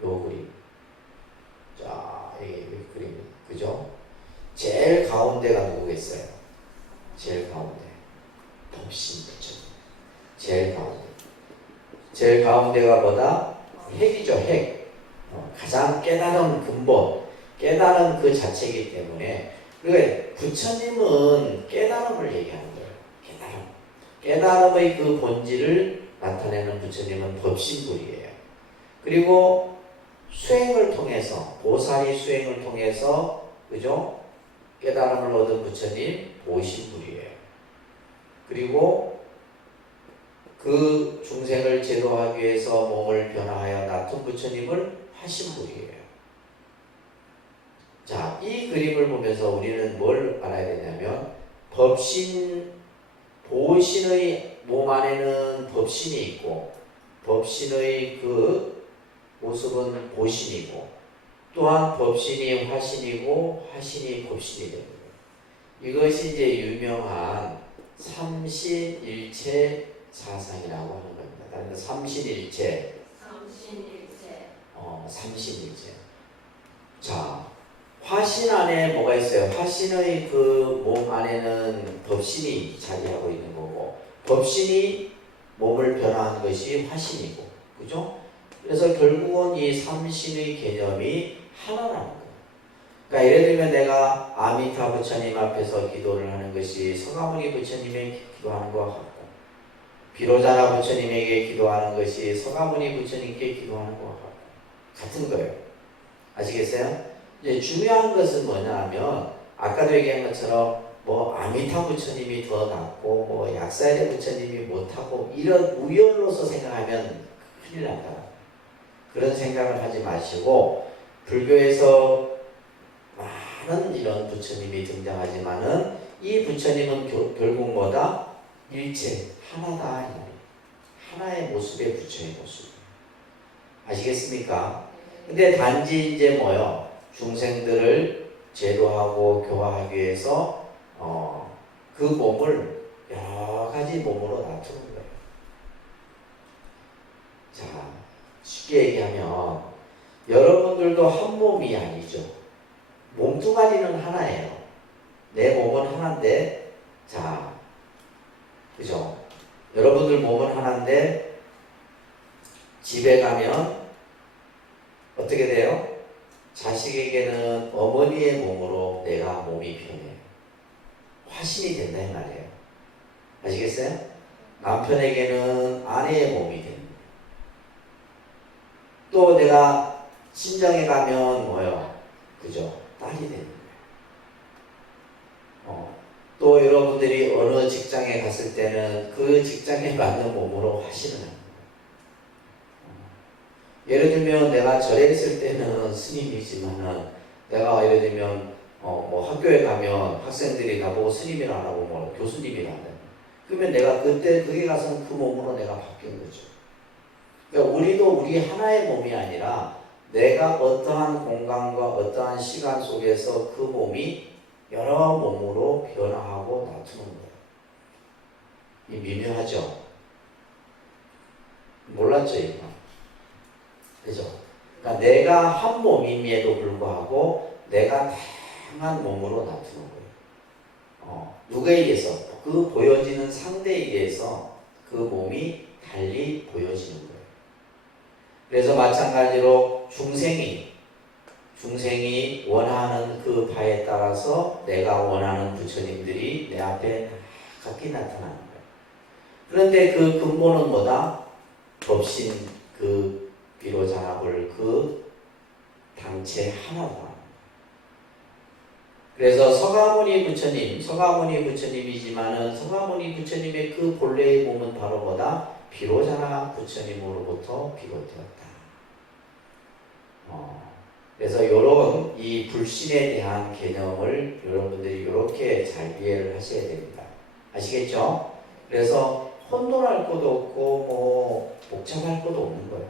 요 그림. 자, 이 그림, 그죠? 제일 가운데가 누구겠어요? 제일 가운데. 법신 부처님. 제일 가운데. 제일 가운데가 뭐다? 핵이죠, 핵. 가장 깨달은 근본, 깨달은 그 자체이기 때문에, 그러니까 부처님은 깨달음을 얘기하는 거예요. 깨달음. 깨달음의 그 본질을 나타내는 부처님은 법신불이에요. 그리고 수행을 통해서, 보살이 수행을 통해서, 그죠? 깨달음을 얻은 부처님, 보신불이에요. 그리고 그 중생을 제도하기 위해서 몸을 변화하여 놔둔 부처님을 화신불이에요. 자, 이 그림을 보면서 우리는 뭘 알아야 되냐면, 보신의 몸 안에는 법신이 있고, 법신의 그 모습은 보신이고, 또한 법신이 화신이고, 화신이 법신이 됩니다. 이것이 이제 유명한 삼신일체 사상이라고 하는 겁니다. 다른 거 삼신일체. 삼신일체. 자, 화신 안에 뭐가 있어요? 화신의 그 몸 안에는 법신이 자리하고 있는 거고, 법신이 몸을 변화한 것이 화신이고, 그죠? 그래서 결국은 이 삼신의 개념이 하나라는 거예요. 그러니까 예를 들면 내가 아미타 부처님 앞에서 기도를 하는 것이 서가모니 부처님의 기도하는 것과 같고, 비로자나 부처님에게 기도하는 것이 서가모니 부처님께 기도하는 것과 같은 거예요. 아시겠어요? 이제 중요한 것은 뭐냐 하면, 아까도 얘기한 것처럼 뭐 아미타 부처님이 더 낫고 뭐 약사이대 부처님이 못하고 이런 우열로서 생각하면 큰일 난다. 그런 생각을 하지 마시고, 불교에서 많은 이런 부처님이 등장하지만은 이 부처님은 결국 뭐다? 일체, 하나다. 하나의 모습의 부처의 모습. 아시겠습니까? 근데 단지 이제 뭐요? 중생들을 제도하고 교화하기 위해서 그 몸을 여러 가지 몸으로 놔두는 거예요. 자, 쉽게 얘기하면 여러분들도 한 몸이 아니죠. 몸뚱아리는 하나예요. 내 몸은 하나인데, 자, 그죠? 여러분들 몸은 하나인데 집에 가면 어떻게 돼요? 자식에게는 어머니의 몸으로 내가 몸이 변해요. 화신이 된다 이 말이에요. 아시겠어요? 남편에게는 아내의 몸이 됩니다. 또 내가 친정에 가면 뭐요? 그죠? 딸이 되는 거예요. 또 여러분들이 어느 직장에 갔을 때는 그 직장에 맞는 몸으로 화신을 합니다. 예를 들면 내가 절에 있을 때는 스님이지만은 내가 예를 들면 뭐 학교에 가면 학생들이 나보고 스님이라 안 하고 뭐 교수님이라 한다. 그러면 내가 그때 거기 가서는 그 몸으로 내가 바뀐 거죠. 그러니까 우리도 우리 하나의 몸이 아니라 내가 어떠한 공간과 어떠한 시간 속에서 그 몸이 여러 몸으로 변화하고 나투는 거예요. 이 미묘하죠? 몰랐죠, 이거? 그죠? 그러니까 내가 한 몸임에도 불구하고 내가 다양한 몸으로 나투는 거예요. 누구에 의해서? 그 보여지는 상대에 의해서 그 몸이 달리 보여지는 거예요. 그래서 마찬가지로 중생이 원하는 그 바에 따라서 내가 원하는 부처님들이 내 앞에 각기 나타나는 거예요. 그런데 그 근본은 뭐다? 법신 그 비로자납을 그 당체 하나다. 그래서 서가모니 부처님이지만은 서가모니 부처님의 그 본래의 몸은 바로 뭐다? 비로자나 부처님으로부터 비롯되었다. 그래서 이런 이 불신에 대한 개념을 여러분들이 이렇게 잘 이해를 하셔야 됩니다. 아시겠죠? 그래서 혼돈할 것도 없고 뭐 복잡할 것도 없는 거예요.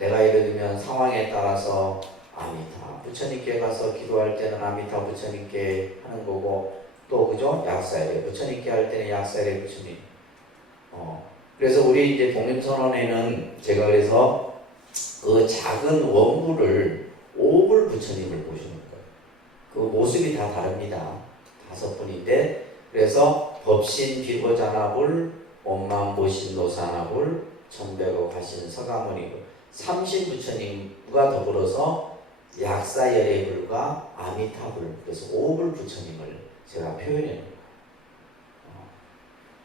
내가 예를 들면 상황에 따라서 아미타 부처님께 가서 기도할 때는 아미타 부처님께 하는 거고 또 그죠? 약사일에 부처님께 할 때는 약사일에 부처님. 그래서 우리 이제 독립선언에는 제가 그래서 그 작은 원부를 오불 부처님을 보시는 거예요. 그 모습이 다 다릅니다. 5분인데 그래서 법신 비로자나불 원만보신 노사나불 천백억 하신 서가모니 삼신 부처님과 더불어서 약사열애불과 아미타불 그래서 오불 부처님을 제가 표현해 놓은 거예요.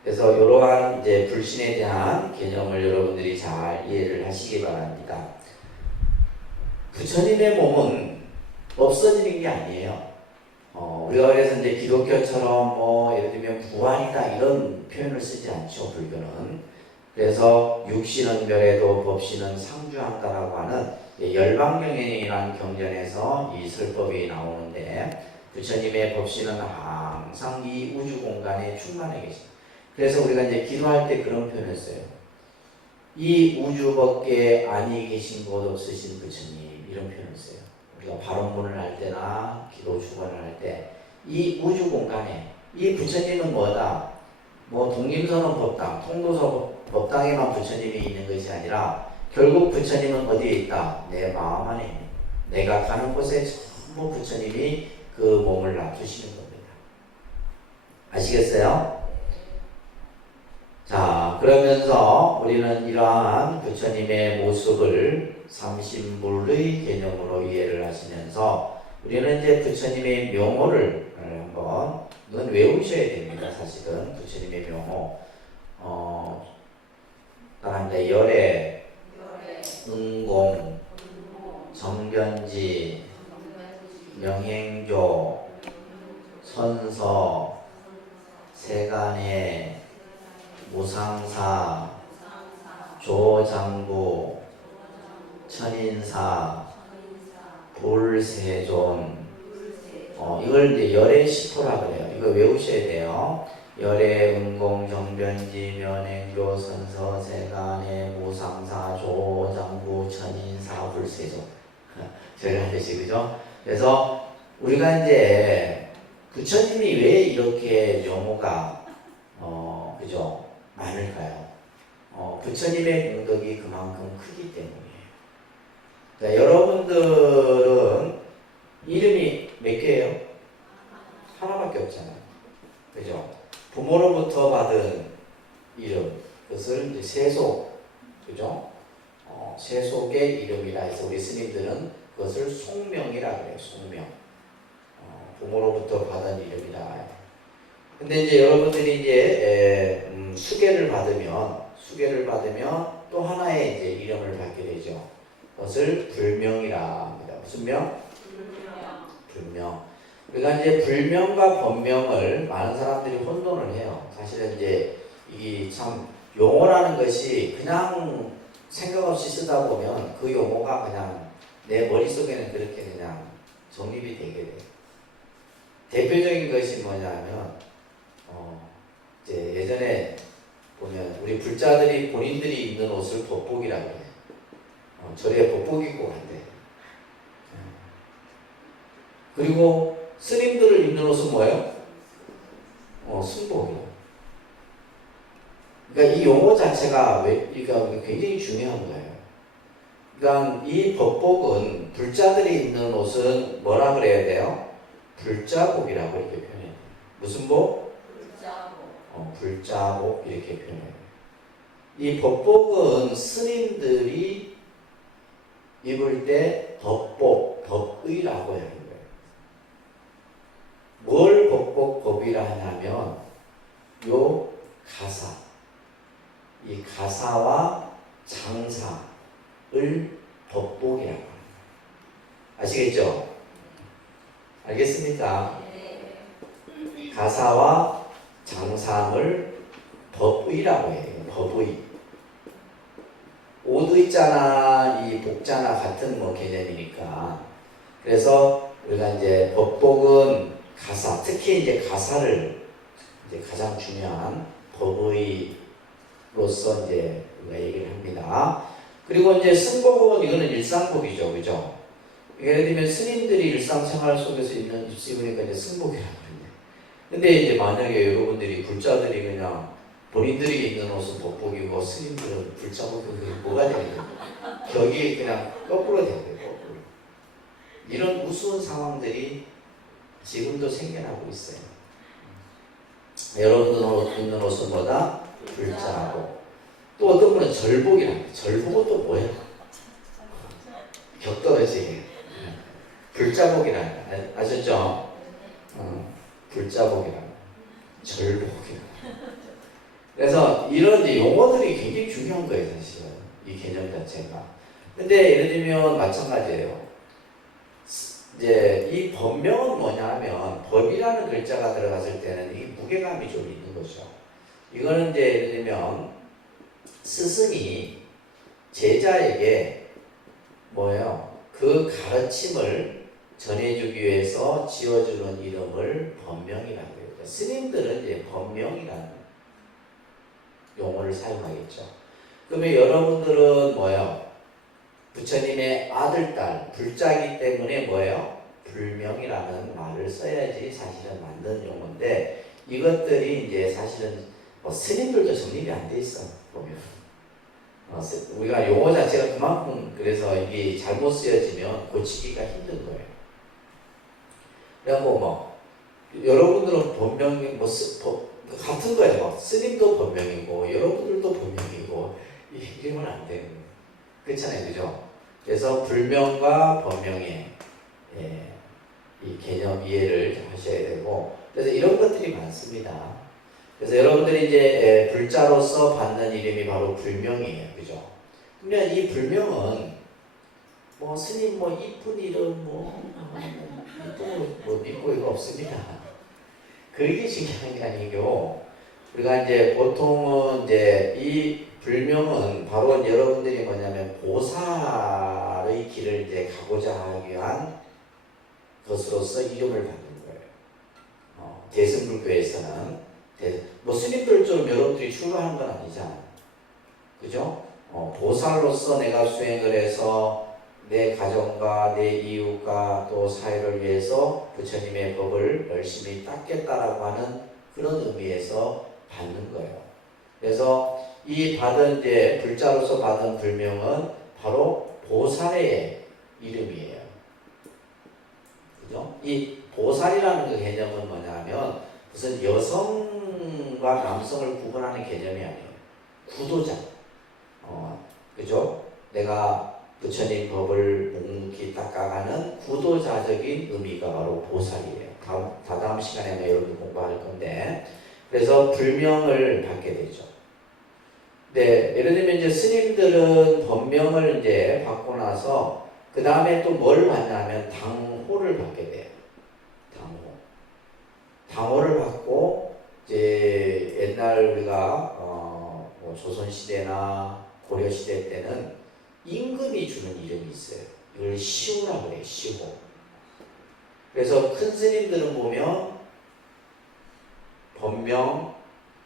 그래서 이러한 이제 불신에 대한 개념을 여러분들이 잘 이해를 하시기 바랍니다. 부처님의 몸은 없어지는 게 아니에요. 우리가 그래서 이제 기독교처럼 뭐 예를 들면 부활이다 이런 표현을 쓰지 않죠, 불교는. 그래서 육신은 멸해도 법신은 상주한다라고 하는 열방경연이라는 경전에서 이 설법이 나오는데 부처님의 법신은 항상 이 우주 공간에 충만해 계십니다. 그래서 우리가 이제 기도할 때 그런 표현을 써요. 이 우주밖에 아니 계신 곳 없으신 부처님 이런 표현을 써요. 우리가 발언문을 할 때나 기도 축원을 할 때 이 우주 공간에 이 부처님은 뭐다? 뭐 독립선언 법당, 통도서 법당에만 부처님이 있는 것이 아니라 결국 부처님은 어디에 있다? 내 마음 안에 있는. 내가 가는 곳에 전부 부처님이 그 몸을 놔두시는 겁니다. 아시겠어요? 자, 그러면서 우리는 이러한 부처님의 모습을 삼신불의 개념으로 이해를 하시면서 우리는 이제 부처님의 명호를 한번 이건 외우셔야 됩니다. 사실은 부처님의 명호 따라합니다. 열애, 응공, 정변지, 명행조, 선서, 세간의, 무상사, 조장부, 천인사, 불세존. 이걸 이제 열애 시토라 그래요. 이거 외우셔야 돼요. 열애, 응공, 정변지, 면행조, 선서, 세간의, 무상사, 조장부, 천인사, 불세존. 제가 하듯이 그죠? 그래서 우리가 이제 부처님이 왜 이렇게 용어가 그죠? 많을까요? 부처님의 공덕이 그만큼 크기 때문이에요. 자, 여러분들은 이름이 몇 개예요? 하나밖에 없잖아요. 그죠? 부모로부터 받은 이름, 그것을 이제 세속, 그죠? 세속의 이름이라 해서 우리 스님들은 그것을 속명이라 그래요. 속명. 부모로부터 받은 이름이라. 근데 이제 여러분들이 이제 수계를 받으면 또 하나의 이제 이름을 받게 되죠. 그것을 불명이라 합니다. 무슨 명? 불명. 그러니까 이제 불명과 법명을 많은 사람들이 혼돈을 해요. 사실은 이제 이 참 용어라는 것이 그냥 생각 없이 쓰다 보면 그 용어가 그냥 내 머릿속에는 그렇게 그냥 정립이 되게 돼요. 대표적인 것이 뭐냐면 이제 예전에 보면 우리 불자들이 본인들이 입는 옷을 법복이라고 해요. 절에 법복 입고 간대. 그리고 스님들을 입는 옷은 뭐예요? 승복이에요. 그러니까 이 용어 자체가 그러니까 굉장히 중요한 거예요. 그러니까 이 법복은 불자들이 입는 옷은 뭐라 그래야 돼요? 불자복이라고 이렇게 표현해요. 무슨 복? 불자복. 불자복 이렇게 표현해요. 이 법복은 스님들이 입을 때 법복, 법의라고 하는 거예요. 뭘 법복, 법의라 하냐면 요 가사, 이 가사와 장사를 법복이라고 합니다. 아시겠죠? 알겠습니까? 가사와 장상을 법의라고 해요. 법의. 옷의자나 이 복자나 같은 개념이니까. 그래서 우리가 이제 법복은 가사, 특히 이제 가사를 이제 가장 중요한 법의로서 이제 우리가 얘기를 합니다. 그리고 이제 승복은 이거는 일상복이죠, 그죠? 예를 들면 스님들이 일상생활 속에서 입으니까 이제 승복이라고 그러는데, 근데 이제 만약에 여러분들이 불자들이 그냥 본인들이 입는 옷은 법복이고 스님들은 불자복이고 뭐가 되는 거예요? 격이 그냥 거꾸로 되는 거예요, 거꾸로. 이런 우스운 상황들이 지금도 생겨나고 있어요. 여러분들 입는 옷은 뭐다? 불자복. 또 어떤 분은 절복이라고 해요. 절복은 또 뭐예요? 격 떨어지게. 불자복이라는 거 아셨죠? 불자복이라는 거. 절복이라는 거. 그래서 이런 용어들이 굉장히 중요한 거예요, 사실은. 이 개념 자체가. 근데 예를 들면 마찬가지예요. 이제 이 법명은 뭐냐 하면 법이라는 글자가 들어갔을 때는 이 무게감이 좀 있는 거죠. 이거는 이제 예를 들면 스승이 제자에게 뭐예요? 그 가르침을 전해주기 위해서 지어주는 이름을 법명이라고 해요. 그러니까 스님들은 이제 법명이라는 용어를 사용하겠죠. 그러면 여러분들은 뭐예요? 부처님의 아들, 딸, 불자이기 때문에 뭐예요? 불명이라는 말을 써야지 사실은 맞는 용어인데, 이것들이 이제 사실은 스님들도 정립이 안 돼 있어, 보면. 우리가 용어 자체가 그만큼 그래서 이게 잘못 쓰여지면 고치기가 힘든 거예요. 그래갖고 여러분들은 본명이 같은 거예요. 스님도 본명이고 여러분들도 본명이고 이러면 안 되는 거예요. 그렇잖아요, 그죠? 그래서 불명과 본명의 이 개념 이해를 하셔야 되고, 그래서 이런 것들이 많습니다. 그래서 여러분들이 이제 불자로서 받는 이름이 바로 불명이에요, 그죠? 그러면 이 불명은 스님 이쁜 이름 이쁜 거 믿고 이거 없습니다. 그게 중요한 게 아니고, 우리가 이제 보통은 이제 이 불명은 바로 여러분들이 뭐냐면 보살의 길을 이제 가고자 하기 위한 것으로서 이름을 받는 거예요. 대승불교에서는 스님들처럼 여러분들이 출가하는 건 아니잖아요. 그죠? 보살로서 내가 수행을 해서 내 가정과 내 이웃과 또 사회를 위해서 부처님의 법을 열심히 닦겠다라고 하는 그런 의미에서 받는 거예요. 그래서 이 받은 이제 불자로서 받은 불명은 바로 보살의 이름이에요. 그죠? 이 보살이라는 그 개념은 뭐냐면 무슨 여성과 남성을 구분하는 개념이 아니에요. 구도자. 그죠? 내가 부처님 법을 묵묵히 닦아가는 구도자적인 의미가 바로 보살이에요. 다음 시간에 여러분 공부할 건데, 그래서 불명을 받게 되죠. 네, 예를 들면 이제 스님들은 법명을 이제 받고 나서 그 다음에 또 뭘 받냐면 당호를 받게 돼요. 당호를 받고 이제 옛날 우리가 조선 시대나 고려 시대 때는 임금이 주는 이름이 있어요. 이걸 시호라고 그래요. 시호. 그래서 큰 스님들은 보면 법명,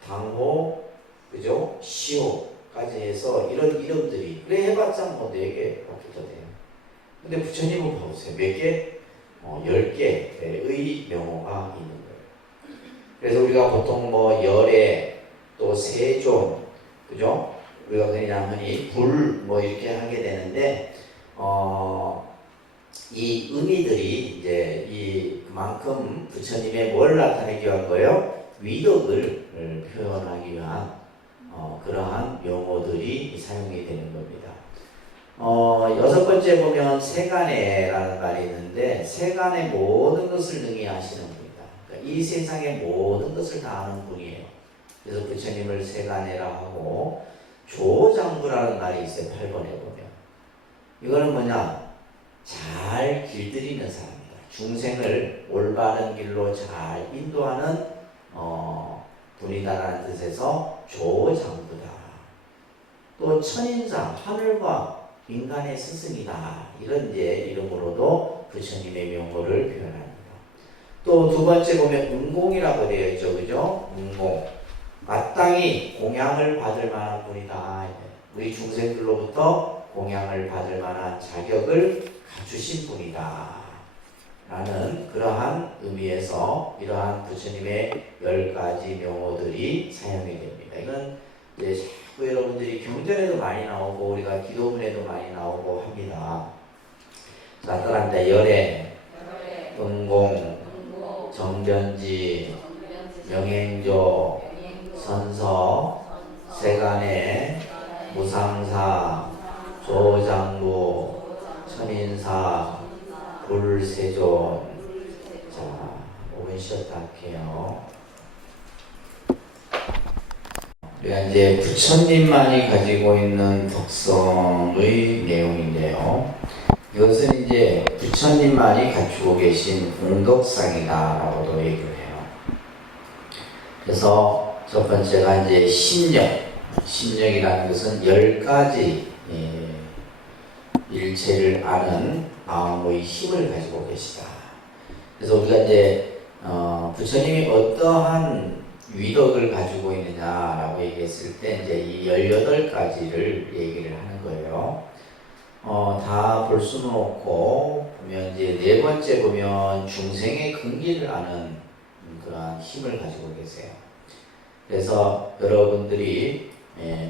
당호, 그죠? 시호까지 해서 이런 이름들이, 그래 해봤자 4개 밖에 더 돼요. 근데 부처님은 봐보세요. 몇 개? 10개의 명호가 있는 거예요. 그래서 우리가 보통 뭐 열애, 또 세존, 그죠? 우리가 그냥 흔히 불 뭐 이렇게 하게 되는데, 이 의미들이 이제 그만큼 부처님의 뭘 나타내기 위한 거예요? 위덕을 표현하기 위한 그러한 용어들이 사용이 되는 겁니다. 여섯 번째 보면 세간에라는 말이 있는데, 세간의 모든 것을 능히 아시는 분이다. 그러니까 이 세상의 모든 것을 다 아는 분이에요. 그래서 부처님을 세간에라 하고, 조장부라는 말이 있어요. 8번에 보면. 이거는 뭐냐? 잘 길들이는 사람이다. 중생을 올바른 길로 잘 인도하는 분이다라는 뜻에서 조장부다. 또 천인사, 하늘과 인간의 스승이다. 이런 이제 이름으로도 부처님의 명호를 표현합니다. 또 두 번째 보면 은공이라고 되어 있죠. 그죠? 은공. 마땅히 공양을 받을 만한 분이다. 우리 중생들로부터 공양을 받을 만한 자격을 갖추신 분이다. 라는 그러한 의미에서 이러한 부처님의 10가지 명호들이 사용이 됩니다. 이건 이제 자꾸 여러분들이 경전에도 많이 나오고 우리가 기도문에도 많이 나오고 합니다. 자, 따라합니다. 열애, 은공, 정변지, 명행조, 선서, 세간의, 무상사, 조장부, 천인사, 불세존. 자, 5분 쉬었다 할게요. 우리가 이제 부처님만이 가지고 있는 덕성의 내용인데요. 이것은 이제 부처님만이 갖추고 계신 공덕상이다라고도 얘기를 해요. 그래서 첫 번째가 이제 심력. 심력이라는 것은 10가지 일체를 아는 마음의 힘을 가지고 계시다. 그래서 우리가 이제 부처님이 어떠한 위덕을 가지고 있느냐라고 얘기했을 때 이제 이 18가지를 얘기를 하는 거예요. 다 볼 수는 없고 보면 이제 네 번째 보면 중생의 근기를 아는 그러한 힘을 가지고 계세요. 그래서 여러분들이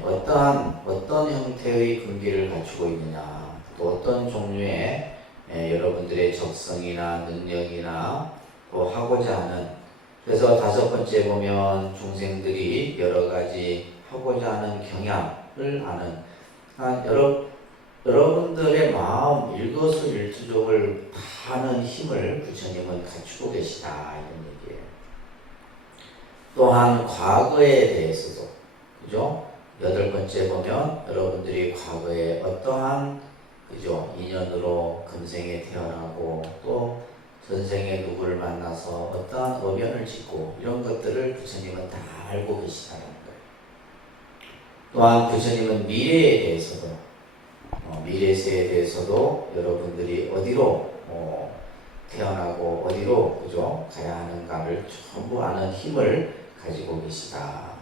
어떤 형태의 근기를 갖추고 있느냐, 또 어떤 종류의 여러분들의 적성이나 능력이나 또 하고자 하는, 그래서 다섯 번째 보면 중생들이 여러 가지 하고자 하는 경향을 아는, 여러분들의 마음 일거수일투족을 다 아는 힘을 부처님은 갖추고 계시다, 이런 얘기예요. 또한 과거에 대해서도, 그죠? 여덟 번째 보면 여러분들이 과거에 어떠한, 그죠? 인연으로 금생에 태어나고 또 전생에 누구를 만나서 어떠한 업연을 짓고 이런 것들을 부처님은 다 알고 계시다는 거예요. 또한 부처님은 미래에 대해서도, 미래세에 대해서도 여러분들이 어디로 태어나고 어디로, 그죠? 가야 하는가를 전부 아는 힘을 가지고 계시다.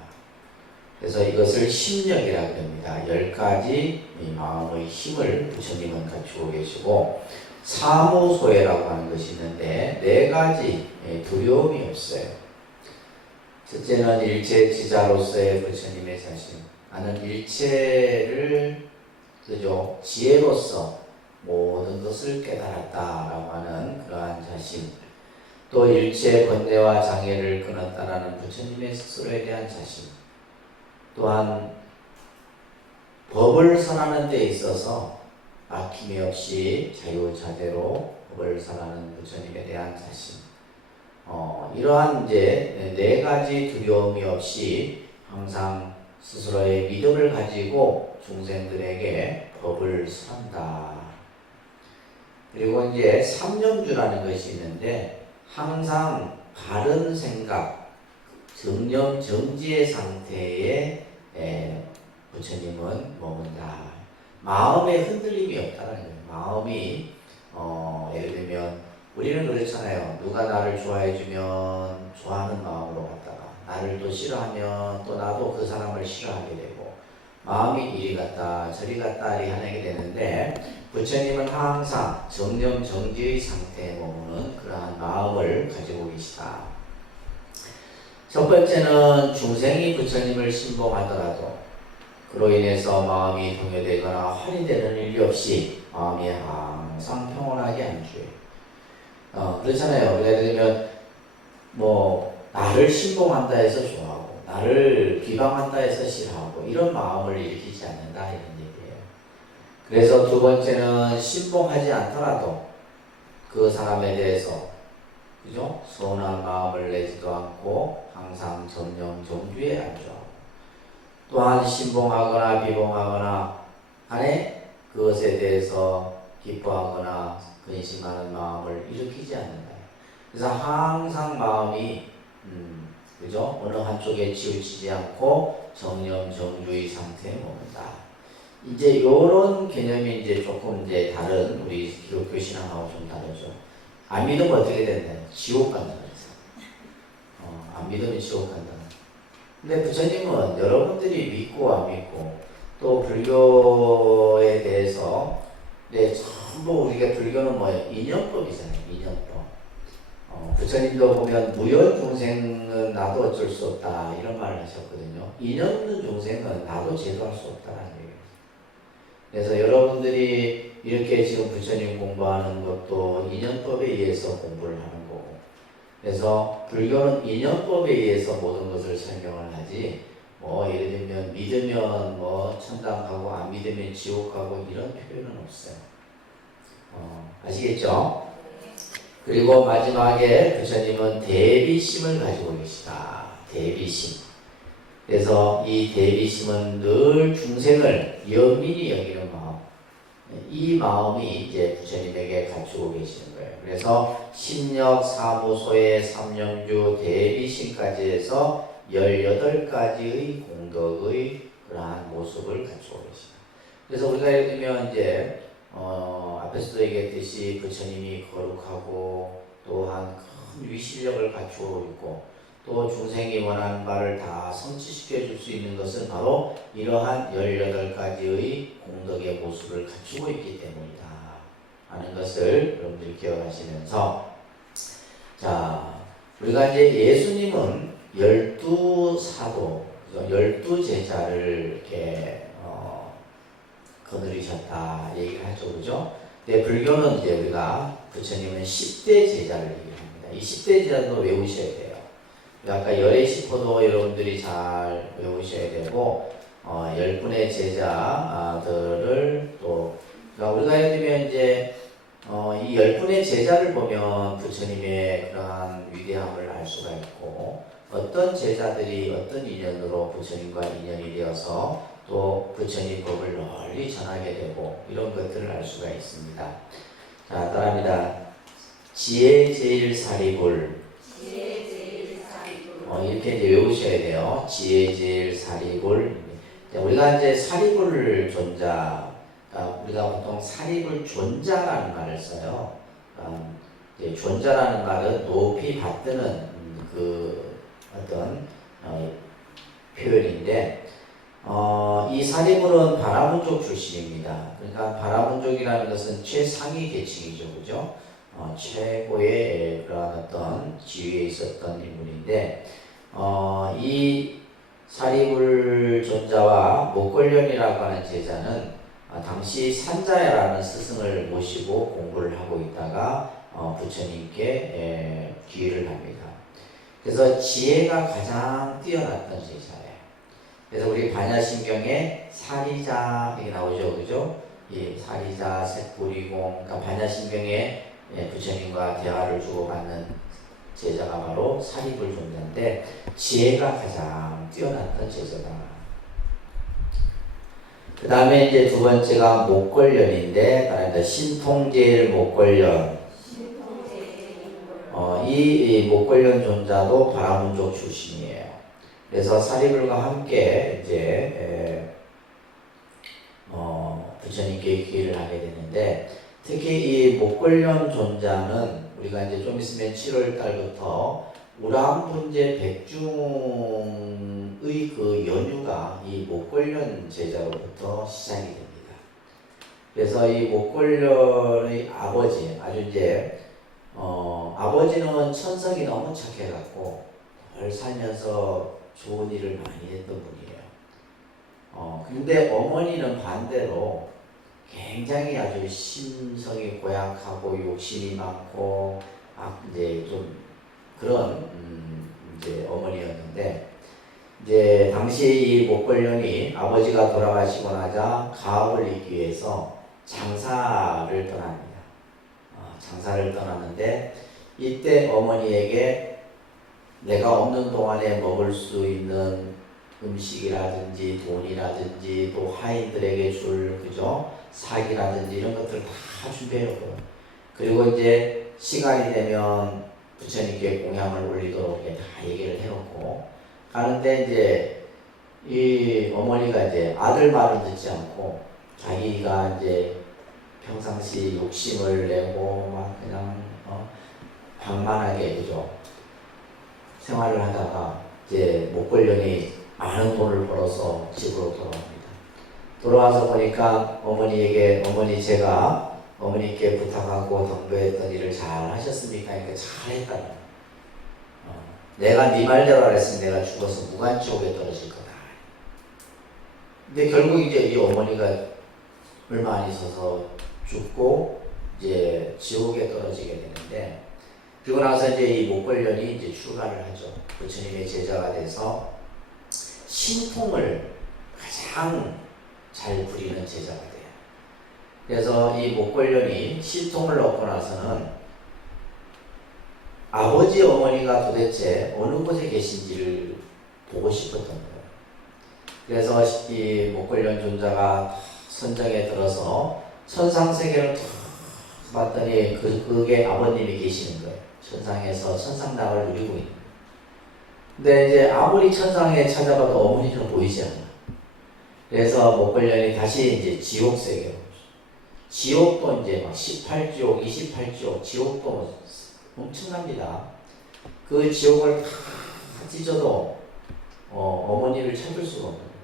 그래서 이것을 심력이라고 합니다. 10가지 마음의 힘을 부처님은 갖추고 계시고, 사무소회라고 하는 것이 있는데 4가지 두려움이 없어요. 첫째는 일체지자로서의 부처님의 자신. 나는 일체를, 그죠? 지혜로서 모든 것을 깨달았다라고 하는 그러한 자신. 또 일체 번뇌와 장애를 끊었다라는 부처님의 스스로에 대한 자신. 또한 법을 선하는 데 있어서 막힘이 없이 자유자재로 법을 선하는 부처님에 대한 자신. 이러한 이제 4가지 두려움이 없이 항상 스스로의 믿음을 가지고 중생들에게 법을 선한다. 그리고 이제 삼념주라는 것이 있는데, 항상 바른 생각, 정념 정지의 상태에 부처님은 머문다. 마음에 흔들림이 없다는 거예요. 마음이 예를 들면 우리는 그렇잖아요. 누가 나를 좋아해주면 좋아하는 마음으로 갔다가 나를 또 싫어하면 또 나도 그 사람을 싫어하게 되고, 마음이 이리 갔다 저리 갔다 이렇게 하게 되는데, 부처님은 항상 정념 정지의 상태에 머무는 그러한 마음을 가지고 계시다. 첫 번째는 중생이 부처님을 신봉하더라도 그로 인해서 마음이 동요되거나 화리되는 일이 없이 마음이 항상 평온하게 안주해요. 그렇잖아요. 예를 들면 나를 신봉한다 해서 좋아하고 나를 비방한다 해서 싫어하고 이런 마음을 일으키지 않는다 이런 얘기예요. 그래서 두 번째는 신봉하지 않더라도 그 사람에 대해서 그죠? 서운한 마음을 내지도 않고 항상 정념 정주에 안주하고, 또한 신봉하거나 비봉하거나 안에 그것에 대해서 기뻐하거나 근심하는 마음을 일으키지 않는다. 그래서 항상 마음이 그죠? 어느 한쪽에 치우치지 않고 정념 정주의 상태에 머문다. 이제 이런 개념이 이제 조금 이제 다른 우리 기독교 신앙하고 좀 다르죠. 안 믿으면 어떻게 된다? 지옥 간다 그래서. 안 믿으면 지옥 간다. 근데 부처님은 여러분들이 믿고 안 믿고 또 불교에 대해서 전부 우리가 불교는 뭐예요? 인연법이잖아요. 인연법. 부처님도 보면 무연 중생은 나도 어쩔 수 없다 이런 말을 하셨거든요. 인연 없는 중생은 나도 제도할 수 없다라는 얘기예요. 그래서 여러분들이 이렇게 지금 부처님 공부하는 것도 인연법에 의해서 공부를 하는 거고, 그래서 불교는 인연법에 의해서 모든 것을 설명을 하지, 예를 들면 믿으면 천당 가고 안 믿으면 지옥 가고 이런 표현은 없어요. 아시겠죠? 그리고 마지막에 부처님은 대비심을 가지고 계시다. 대비심. 그래서 이 대비심은 늘 중생을 연민히 여기는 마음. 이 마음이 이제 부처님에게 갖추고 계시는 거예요. 그래서 신력, 사무소의 삼명주, 대비심까지 해서 18가지의 공덕의 그러한 모습을 갖추고 계십니다. 그래서 우리가 예를 들면 이제 앞에서도 얘기했듯이 부처님이 거룩하고 또한 큰 위실력을 갖추고 있고 또 중생이 원하는 바를 다 성취시켜 줄 수 있는 것은 바로 이러한 18가지의 공덕의 모습을 갖추고 있기 때문이다 하는 것을 여러분들이 기억하시면서, 자, 우리가 이제 예수님은 12사도, 12제자를 이렇게 거느리셨다 얘기를 하죠. 그죠? 근데 불교는 이제 우리가 부처님은 10대 제자를 얘기합니다. 이 10대 제자도 외우셔야 돼요. 아까 열의 시포도 여러분들이 잘 외우셔야 되고, 10분의 제자들을 또, 그러니까 우리가 예를 들면 이제, 이 10분의 제자를 보면 부처님의 그러한 위대함을 알 수가 있고, 어떤 제자들이 어떤 인연으로 부처님과 인연이 되어서 또 부처님 법을 널리 전하게 되고, 이런 것들을 알 수가 있습니다. 자, 따라합니다. 지혜제일사리불. 이렇게 이제 외우셔야 돼요. 지혜제일사리불. 우리가 이제 사리불 존자, 우리가 보통 사리불 존자라는 말을 써요. 이제 존자라는 말은 높이 받드는 그 어떤 표현인데, 이 사리불은 바라문족 출신입니다. 그러니까 바라문족이라는 것은 최상위 계층이죠, 그죠? 최고의 그런 어떤 지위에 있었던 인물인데, 이 사리불 존자와 목걸련이라고 하는 제자는 당시 산자야라는 스승을 모시고 공부를 하고 있다가 부처님께 귀의를 합니다. 그래서 지혜가 가장 뛰어났던 제자예요. 그래서 우리 반야심경에 사리자 이게 나오죠, 그죠? 이 사리자, 색불이공, 그러니까 반야심경에 부처님과 대화를 주고받는 제자가 바로 사리불 존자인데 지혜가 가장 뛰어났던 제자다. 그 다음에 이제 두 번째가 목걸련인데, 따라합니다. 신통제일 목걸련. 이 목걸련 존자도 바라문족 출신이에요. 그래서 사리불과 함께 이제 부처님께 귀의를 하게 되는데, 특히 이 목걸련 존자는 우리가 이제 좀 있으면 7월 달부터 우라한분제 백중의 그 연유가 이 목걸련 제자로부터 시작이 됩니다. 그래서 이 목걸련의 아버지, 아주 이제 아버지는 천성이 너무 착해갖고 덜 살면서 좋은 일을 많이 했던 분이에요. 근데 어머니는 반대로 굉장히 아주 심성이 고약하고 욕심이 많고 이제 좀 그런 이제 어머니였는데, 이제 당시 이 목걸련이 아버지가 돌아가시고 나자 가업을 잇기 위해서 장사를 떠납니다. 장사를 떠났는데 이때 어머니에게 내가 없는 동안에 먹을 수 있는 음식이라든지 돈이라든지 또 하인들에게 줄 그죠 사기라든지 이런 것들 다 준비해놓고요. 그리고 이제 시간이 되면 부처님께 공양을 올리도록 이렇게 다 얘기를 해놓고 가는데, 이제 이 어머니가 이제 아들 말을 듣지 않고 자기가 이제 평상시 욕심을 내고 막 그냥 방만하게 그죠 생활을 하다가 이제 목걸련이 많은 돈을 벌어서 집으로 돌아옵니다. 돌아와서 보니까 어머니에게 제가 어머니께 부탁하고 당부했던 일을 잘 하셨습니까? 그러니까 잘 했다는. 내가 네 말대로 했으면 내가 죽어서 무간지옥에 떨어질 거다. 근데 결국 이제 이 어머니가 얼마 안 있어서 죽고 이제 지옥에 떨어지게 되는데, 그리고 나서 이제 이 목걸련이 이제 출가를 하죠. 부처님의 제자가 돼서 신통을 가장 잘 부리는 제자가 돼요. 그래서 이 목걸련이 신통을 얻고 나서는 아버지 어머니가 도대체 어느 곳에 계신지를 보고 싶었던 거예요. 그래서 이 목걸련 존자가 선정에 들어서 천상세계를 탁 봤더니 그게 아버님이 계시는 거예요. 천상에서 천상락을 누리고 있는 거예요. 근데 이제 아무리 천상에 찾아봐도 어머니는 보이지 않아. 그래서 목걸련이 다시 이제 지옥세계로, 지옥도 이제 막 18지옥, 28지옥, 지옥도 엄청납니다. 그 지옥을 다 찢어도 어머니를 찾을 수가 없는 거예요.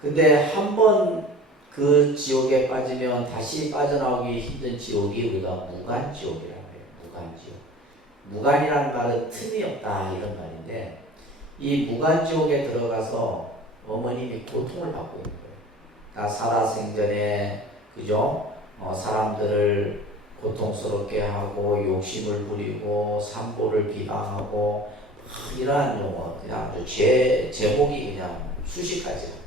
근데 한 번 그 지옥에 빠지면 다시 빠져나오기 힘든 지옥이 우리가 무간지옥이라고 해요. 무간지옥. 무간이라는 말은 틈이 없다 이런 말인데, 이 무간지옥에 들어가서 어머님이 고통을 받고 있는 거예요. 살아생전에 그죠? 사람들을 고통스럽게 하고 욕심을 부리고 산보를 비방하고 이러한 그냥 아주 제목이 그냥 수십 가지야.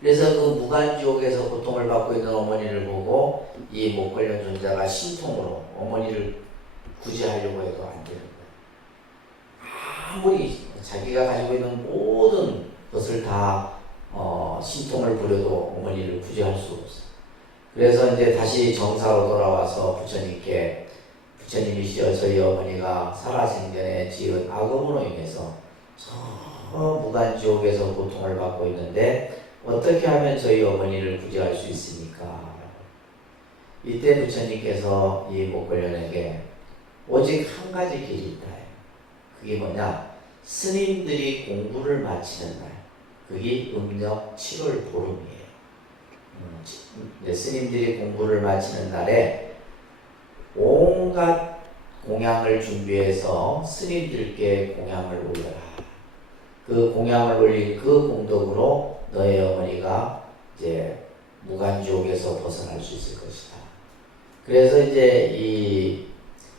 그래서 그 무간지옥에서 고통을 받고 있는 어머니를 보고 이 목걸련 존자가 신통으로 어머니를 구제하려고 해도 안 되는 거예요. 아무리 자기가 가지고 있는 모든 것을 다 신통을 부려도 어머니를 구제할 수가 없어요. 그래서 이제 다시 정사로 돌아와서 부처님이시여 저희 어머니가 살아생전에 지은 악업으로 인해서 저 무간지옥에서 고통을 받고 있는데 어떻게 하면 저희 어머니를 구제할 수 있습니까? 이때 부처님께서 이 목걸련에게 오직 한 가지 길이 있다. 그게 뭐냐? 스님들이 공부를 마치는 날, 그게 음력 7월 보름이에요. 스님들이 공부를 마치는 날에 온갖 공양을 준비해서 스님들께 공양을 올려라. 그 공양을 올린 그 공덕으로 너의 어머니가 이제 무간지옥에서 벗어날 수 있을 것이다. 그래서 이제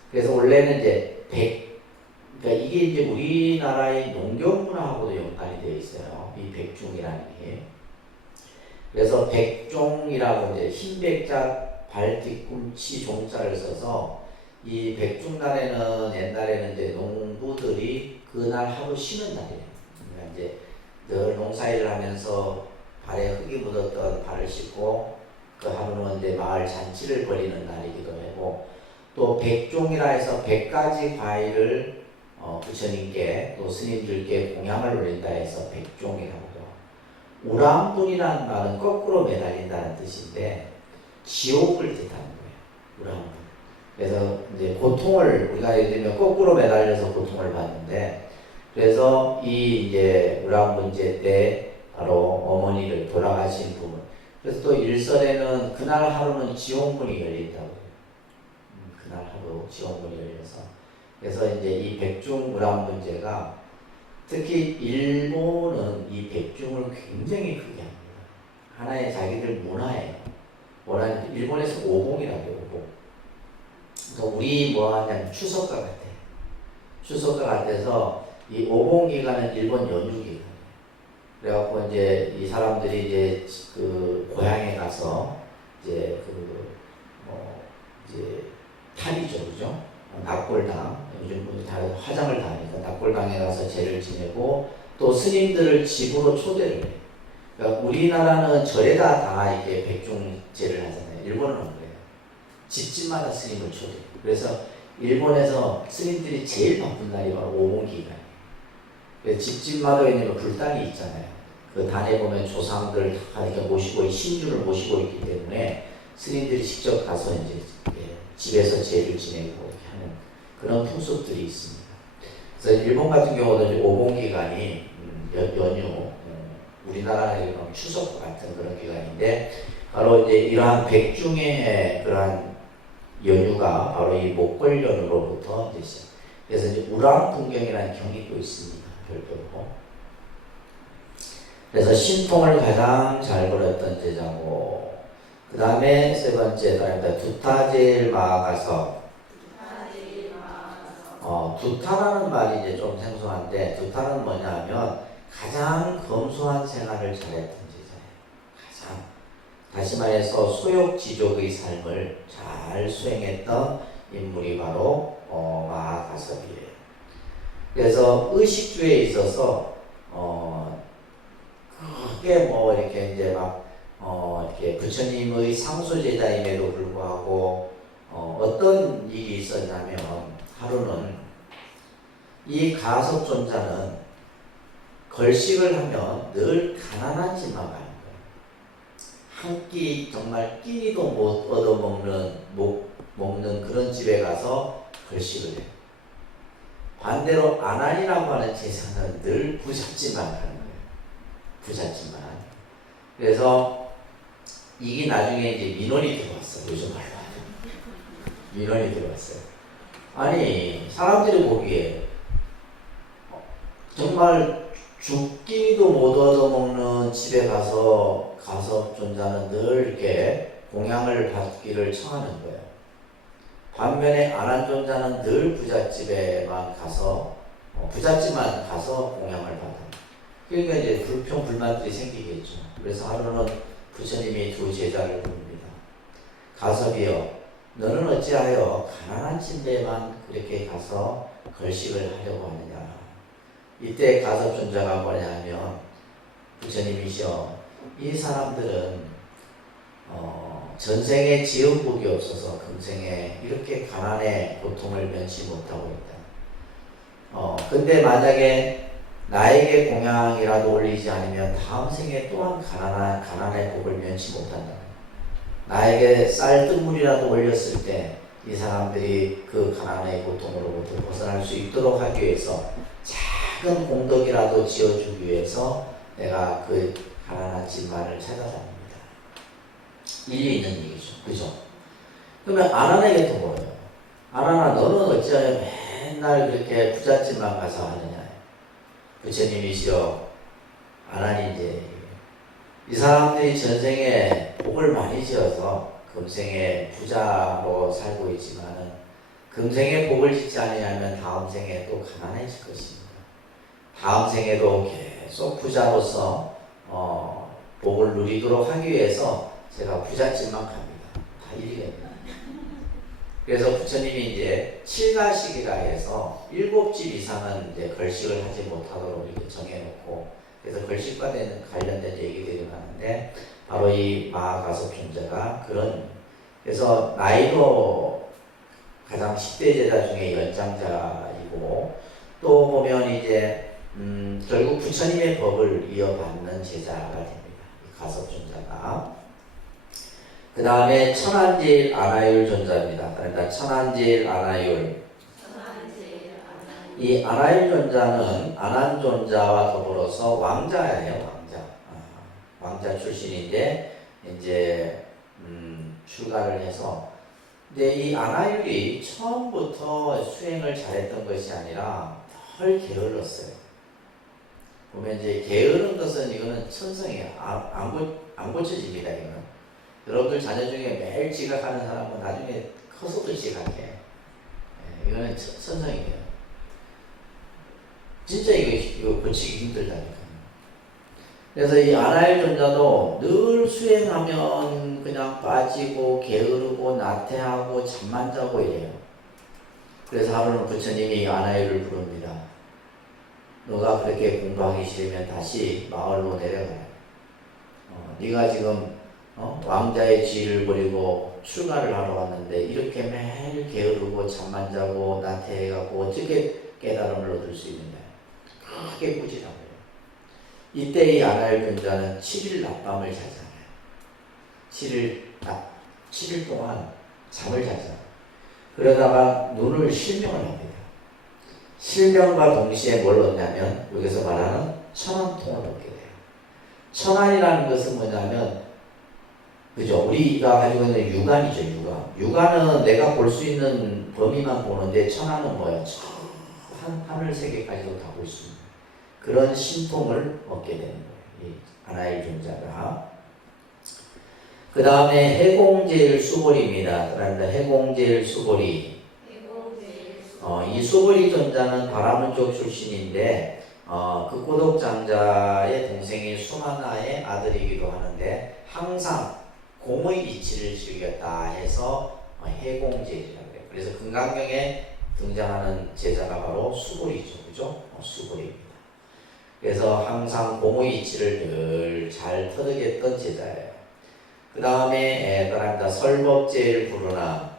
그래서 원래는 이제 그러니까 이게 이제 우리나라의 농경 문화하고도 연관이 되어 있어요. 이 백중이라는 게. 그래서 백종이라고 이제 흰백자 발뒤꿈치 종자를 써서 이 백중날에는 옛날에는 이제 농부들이 그날 하루 쉬는 날이에요. 그러니까 이제 늘 농사일을 하면서 발에 흙이 묻었던 발을 씻고 그 하루는 이제 마을 잔치를 벌이는 날이기도 하고, 또 백종이라 해서 100가지 과일을 부처님께 또 스님들께 공양을 올린다 해서 백종이라고 해요. 우람분이라는 말은 거꾸로 매달린다는 뜻인데 지옥을 뜻하는 거예요. 우람분. 그래서 이제 고통을 우리가 예를 들면 거꾸로 매달려서 고통을 받는데, 그래서 이 이제 우란 문제 때 바로 어머니를 돌아가신 부분. 그래서 또 일설에는 그날 하루는 지옥문이 열린다고 해요. 그날 하루 지옥문이 열려서. 그래서 이제 이 백중 우란 문제가 특히 일본은 이 백중을 굉장히 크게 합니다. 하나의 자기들 문화예요. 뭐라는 일본에서 오봉이라고 해요. 오봉. 그러니까 우리 뭐 하냐면 추석과 같아. 추석과 같아서 이 오봉 기간은 일본 연휴 기간. 그래갖고 이제 이 사람들이 이제 그 고향에 가서 이제 이제 탈이죠, 그죠? 납골당. 요즘 분들 다 화장을 다 하니까 납골당에 가서 제를 지내고 또 스님들을 집으로 초대를 해요. 그러니까 우리나라는 절에다 다 이게 백중제를 하잖아요. 일본은 안 그래요. 집집마다 스님을 초대해요. 그래서 일본에서 스님들이 제일 바쁜 날이 바로 오봉기간이에요. 그래서 집집마다 있는 불단이 있잖아요. 그 단에 보면 조상들 다 이렇게 모시고 신주를 모시고 있기 때문에 스님들이 직접 가서 이제 집에서 제를 지내고 이렇게 하는 그런 풍습들이 있습니다. 그래서 일본 같은 경우도 이제 오봉기간이 연휴, 우리나라의 추석 같은 그런 기간인데 바로 이제 이러한 백중의 그러한 연휴가 바로 이 목걸연으로부터 이제 시작. 그래서 이제 우랑풍경이라는 경이 또 있습니다. 별도로. 그래서 신통을 가장 잘 걸었던 제자고, 그 다음에 세 번째 따릅니다. 두타제일 마가서. 두타라는 말이 이제 좀 생소한데, 두타는 뭐냐면 가장 검소한 생활을 잘했던 제자예요. 가장. 다시 말해서 소욕지족의 삶을 잘 수행했던 인물이 바로 마가섭이에요. 그래서 의식주에 있어서 크게 뭐 이렇게 이제 막 이렇게 부처님의 상수 제자임에도 불구하고 어떤 일이 있었냐면, 하루는 이 가섭존자는 걸식을 하면 늘 가난한 집만 가는 거예요. 한 끼 정말 끼니도 못 먹는 그런 집에 가서 걸식을 해요. 반대로 아난이라고 하는 제사는 늘 부잣집만 가는 거예요. 부잣집만. 그래서 이게 나중에 이제 민원이 들어왔어요. 요즘 말로 하면 민원이 들어왔어요. 아니 사람들이 보기에 정말 죽기도 못 얻어먹는 집에 가서 가섭존자는 늘 이렇게 공양을 받기를 청하는 거예요. 반면에 아난존자는 늘 부잣집에만 가서 부잣집만 가서 공양을 받아요. 그러니까 이제 불평 불만들이 생기겠죠. 그래서 하루는 부처님이 두 제자를 부릅니다. 가섭이여, 너는 어찌하여 가난한 집에만 그렇게 가서 걸식을 하려고 하느냐. 이때 가섭존자가 뭐냐 하면, 부처님이시여, 이 사람들은 전생에 지은 복이 없어서 금생에 이렇게 가난의 고통을 면치 못하고 있다. 근데 만약에 나에게 공양이라도 올리지 않으면 다음 생에 또한 가난의 복을 면치 못한다. 나에게 쌀뜨물이라도 올렸을 때 이 사람들이 그 가난의 고통으로부터 벗어날 수 있도록 하기 위해서 작은 공덕이라도 지어주기 위해서 내가 그 가난한 집만을 찾아다닙니다. 일리 있는 얘기죠. 그죠? 그러면 아난에게 또 뭐예요? 아난아, 너는 어찌하여 맨날 그렇게 부잣집만 가서 하느냐? 부처님이시여, 아난이 이제 이 사람들이 전생에 복을 많이 지어서 금생에 부자로 살고 있지만은 금생에 복을 짓지 않으면 다음 생에 또 가난해질 것입니다. 다음 생에도 계속 부자로서 복을 누리도록 하기 위해서 제가 부잣집만 갑니다. 다 일리가 있다. 그래서 부처님이 이제 7가식이라 해서 7집 이상은 이제 걸식을 하지 못하도록 이렇게 정해놓고, 그래서 걸식과 관련된 얘기들이 많은데, 바로 이 마가섭존자가 그래서 나이도 가장 10대 제자 중에 연장자이고, 또 보면 이제 결국 부처님의 법을 이어받는 제자가 됩니다. 이 가섭존자가. 그 다음에 천안질 아나율 존자입니다. 그러니까 천안질 아나율. 이 아나율 존자는 아난 존자와 더불어서 왕자예요, 왕자. 왕자 출신인데 이제 출가를 해서, 근데 이 아나율이 처음부터 수행을 잘했던 것이 아니라 덜 게을렀어요. 보면 이제 게으른 것은 이거는 천성이에요. 안 고쳐집니다, 이거는. 여러분들 자녀 중에 매일 지각하는 사람은 나중에 커서도 지각해. 이거는 천성이에요. 진짜 이거 고치기 힘들다니까요. 그래서 이 아나일 존자도 늘 수행하면 그냥 빠지고 게으르고 나태하고 잠만 자고 이래요. 그래서 하루는 부처님이 아나일을 부릅니다. 너가 그렇게 공부하기 싫으면 다시 마을로 내려가라. 네가 지금 왕자의 지위를 버리고 출가를 하러 왔는데 이렇게 매일 게으르고 잠만 자고 나태해가고 어떻게 깨달음을 얻을 수 있느냐. 크게 꾸짖어요. 이때 이 아나일 존자는 7일 낮밤을 자잖아요. 7일 동안 잠을 자잖아요. 그러다가 눈을 실명을 합니다. 실명과 동시에 뭘 얻냐면 여기서 말하는 천안통을 얻게 돼요. 천안이라는 것은 뭐냐면, 그죠? 우리가 가지고 있는 육안이죠, 육안. 육안은 내가 볼 수 있는 범위만 보는데 천안은 뭐예요? 하늘 세계까지도 다 볼 수 있는 그런 신통을 얻게 되는 거예요. 이 아나일 존자가. 그 다음에 해공제일 수보리입니다. 그런데 해공제일 수보리. 이 수보리 존자는 바라문족 출신인데 그 꼬독장자의 동생인 수마나의 아들이기도 하는데 항상 공의 이치를 즐겼다 해서 해공제일이라고 해요. 그래서 금강경에 등장하는 제자가 바로 수보리죠. 그죠? 수보리입니다. 그래서 항상 공의 이치를 늘 잘 터득했던 제자예요. 그 다음에 따라합니다. 설법제일 부르나.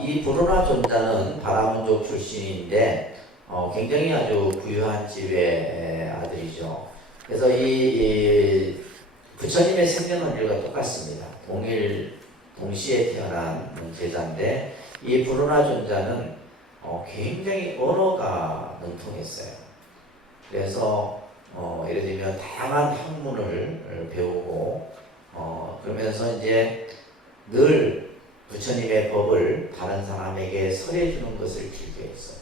이 부르나 존자는 바라문족 출신인데 굉장히 아주 부유한 집의 아들이죠. 그래서 이 부처님의 생년월일과 똑같습니다. 동시에 태어난 제자인데 이 부르나 존자는 굉장히 언어가 능통했어요. 그래서 예를 들면 다양한 학문을 배우고 그러면서 이제 늘 부처님의 법을 다른 사람에게 설해주는 것을 즐겨했어요.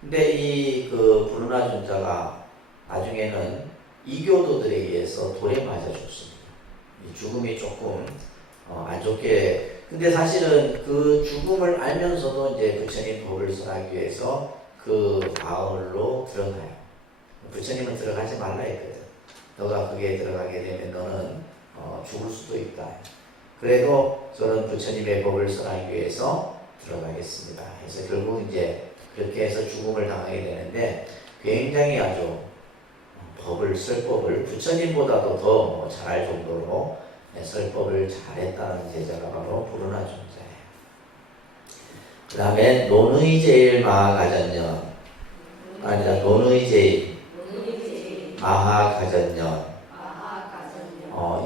근데 이 부르나 존자가 나중에는 이교도들에 의해서 돌에 맞아 죽습니다. 이 죽음이 조금 안 좋게. 근데 사실은 그 죽음을 알면서도 이제 부처님 법을 설하기 위해서 그 마을로 들어가요. 부처님은 들어가지 말라 했거든. 너가 거기에 들어가게 되면 너는 죽을 수도 있다. 그래도 저는 부처님의 법을 설하기 위해서 들어가겠습니다. 그래서 결국 이제 그렇게 해서 죽음을 당하게 되는데 굉장히 아주 설법을 부처님보다도 더 잘할 정도로 설법을 잘했다는 제자가 바로 부르나 존자예요. 그 다음에 논의제일 마하가전년, 아니라 논의제일 마하가전년.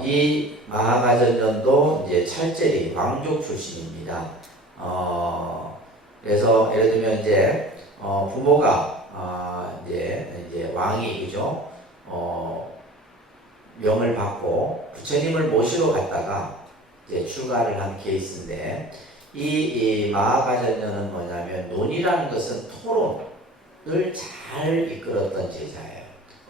이 마하가전년도 이제 찰제리 왕족 출신입니다. 그래서 예를 들면 이제 부모가 이제 왕이, 그죠? 명을 받고 부처님을 모시러 갔다가 이제 출가를 한 케이스인데 이 마하가전년은 뭐냐면 논이라는 것은 토론을 잘 이끌었던 제자예요.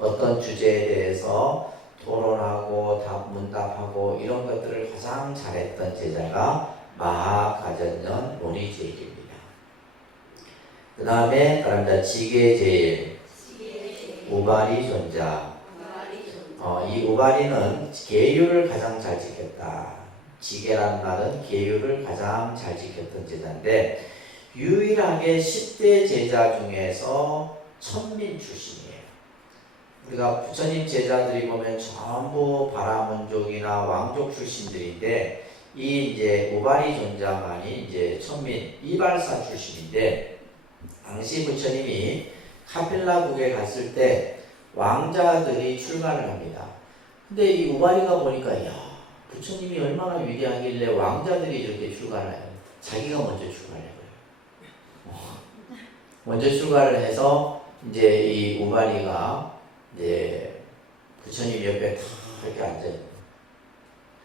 어떤 주제에 대해서 토론하고 문답하고 이런 것들을 가장 잘했던 제자가 마하가전년 논의제일입니다. 그 다음에 지계제일 우바리 존자. 이 우바리는 계율을 가장 잘 지켰다. 지계라는 말은 계율을 가장 잘 지켰던 제자인데 유일하게 10대 제자 중에서 천민 출신이에요. 우리가 부처님 제자들이 보면 전부 바라문족이나 왕족 출신들인데 이 이제 우바리 존자만이 이제 천민 이발사 출신인데 당시 부처님이 카필라국에 갔을 때 왕자들이 출가를 합니다. 근데 이 우바리가 보니까 야, 부처님이 얼마나 위대하길래 왕자들이 이렇게 출가를 해요. 자기가 먼저 출가를 해요. 먼저 출가를 해서 이제 이 우바리가 이제 부처님 옆에 탁 이렇게 앉아요.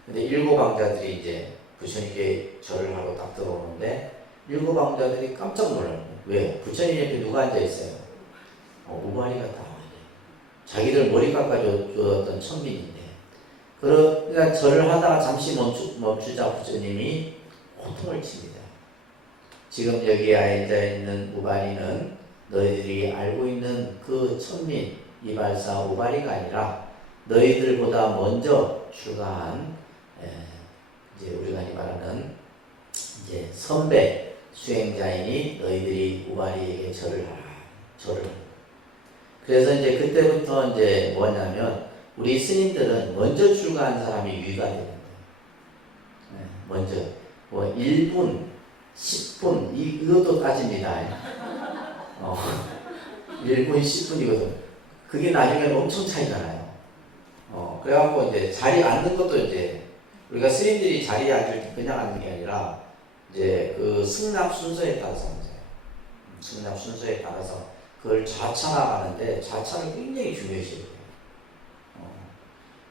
근데 일곱 왕자들이 이제 부처님께 절을 하러 딱 들어오는데 일곱 왕자들이 깜짝 놀라요. 왜? 부처님 옆에 누가 앉아 있어요? 우바리가 딱 자기들 머리 깎아줬던 천빈인데. 그러니까 절을 하다가 잠시 멈추자 부처님이 호통을 칩니다. 지금 여기 앉아 있는 우바리는 너희들이 알고 있는 그 천민 이발사 우바리가 아니라 너희들보다 먼저 출가한 이제 우리가 말하는 이제 선배 수행자이니 너희들이 우바리에게 절을 하라. 절을. 그래서 이제 그때부터 이제 뭐냐면 우리 스님들은 먼저 출가한 사람이 위가 되는 거예요. 먼저 뭐 1분, 10분 이것도 따집니다. 1분, 10분 이것도 그게 나중에 엄청 차이가 나요. 그래갖고 이제 자리에 앉는 것도 이제 우리가 스님들이 자리에 앉을 때 그냥 앉는 게 아니라 이제 그 승납 순서에 따라서 앉아요. 승납 순서에 따라서 그걸 좌차나가는데 좌차를 굉장히 중요시해요.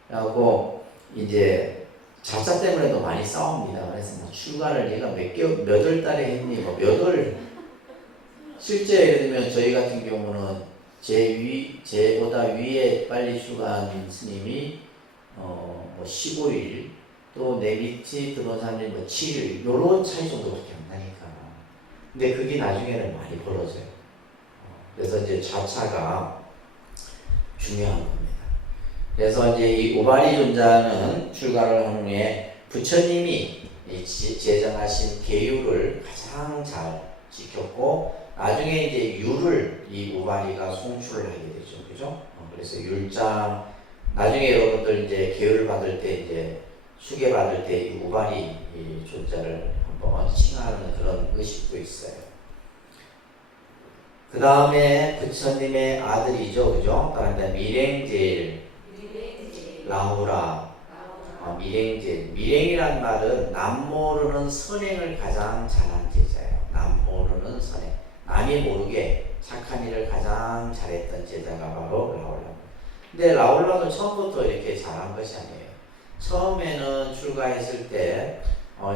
그래갖고 이제 좌차 때문에도 많이 싸웁니다. 그래서 뭐 출가를 네가 몇 월 달에 했니? 뭐 몇 월. 실제 예를 들면 저희 같은 경우는 제보다 위에 빨리 출가한 스님이 뭐 15일 또 내 밑에 들어온 사람이 뭐 7일 요런 차이 정도밖에 안 나니까. 근데 그게 나중에는 많이 벌어져요. 그래서 이제 좌차가 중요한 겁니다. 그래서 이제 이 우바리 존자는 출가를 한 후에 부처님이 제정하신 계율을 가장 잘 지켰고 나중에 이제 율을 이 우바리가 송출을 하게 되죠. 그죠? 그래서 율장 나중에 여러분들 이제 계율을 받을 때 이제 수계 받을 때 이 우바리 이 존자를 한번 칭하는 그런 의식도 있어요. 그 다음에 부처님의 아들이죠. 그죠? 다른 밀행제일 라후라, 밀행제. 밀행이란 말은 남 모르는 선행을 가장 잘한 제자예요. 남 모르는 선행. 남이 모르게 착한 일을 가장 잘했던 제자가 바로 라울라. 근데 라울라도 처음부터 이렇게 잘한 것이 아니에요. 처음에는 출가했을 때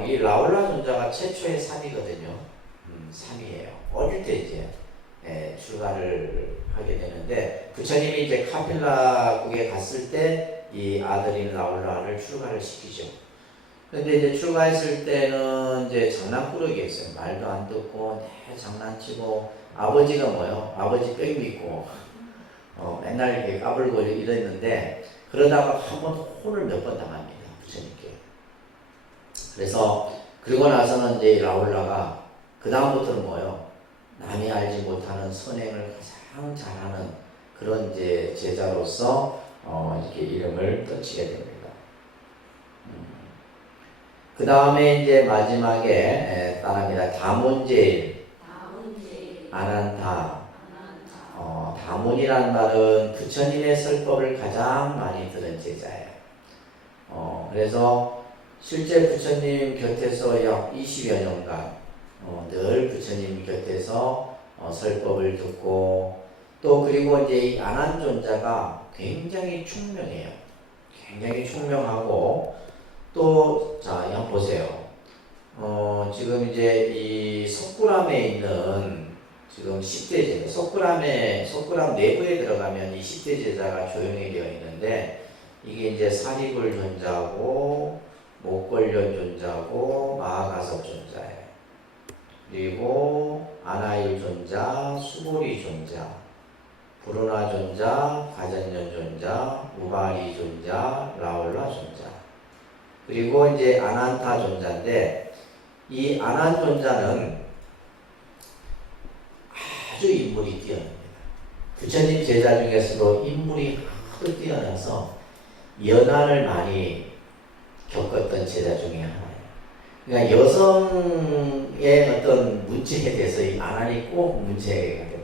이 라울라 존자가 최초의 산이거든요. 산이에요. 어릴 때 이제 출가를 하게 되는데 부처님이 이제 카필라국에 갔을 때 이 아들인 라울라를 출가를 시키죠. 근데 이제 출가했을 때는 이제 장난꾸러기였어요. 말도 안 듣고 장난치고 아버지가 뭐요? 아버지 백 믿고 맨날 이렇게 까불고 이랬는데 그러다가 한번 혼을 몇 번 당합니다. 부처님께. 그래서 그리고 나서는 이제 라울라가 그 다음부터는 뭐요? 남이 알지 못하는 선행을 가장 잘하는 그런 이제 제자로서 이렇게 이름을 떨치게 됩니다. 그 다음에 이제 마지막에 따릅니다. 다문제일, 아난타. 다문이란 말은 부처님의 설법을 가장 많이 들은 제자예요. 그래서 실제 부처님 곁에서 약 20여 년간 늘 부처님 곁에서 설법을 듣고 또 그리고 이제 이 아난존자가 굉장히 총명해요. 굉장히 총명하고 또 자, 한번 보세요. 지금 이제 이 석굴암에 있는 지금 10대 제자, 석굴암 내부에 들어가면 이 10대 제자가 조용히 되어 있는데 이게 이제 사리불 존자고 목걸련 존자고 마하가섭 존자예요. 그리고 아나일 존자, 수보리 존자, 부르나 존자, 가전년 존자, 우바리 존자, 라울라 존자. 그리고 이제 아난타 존자인데 이 아난 존자는 아주 인물이 뛰어납니다. 부처님 제자 중에서도 인물이 아주 뛰어나서 연한을 많이 겪었던 제자 중에 하나예요. 그러니까 여성의 어떤 문제에 대해서 이 아난이 꼭 문제가 돼요.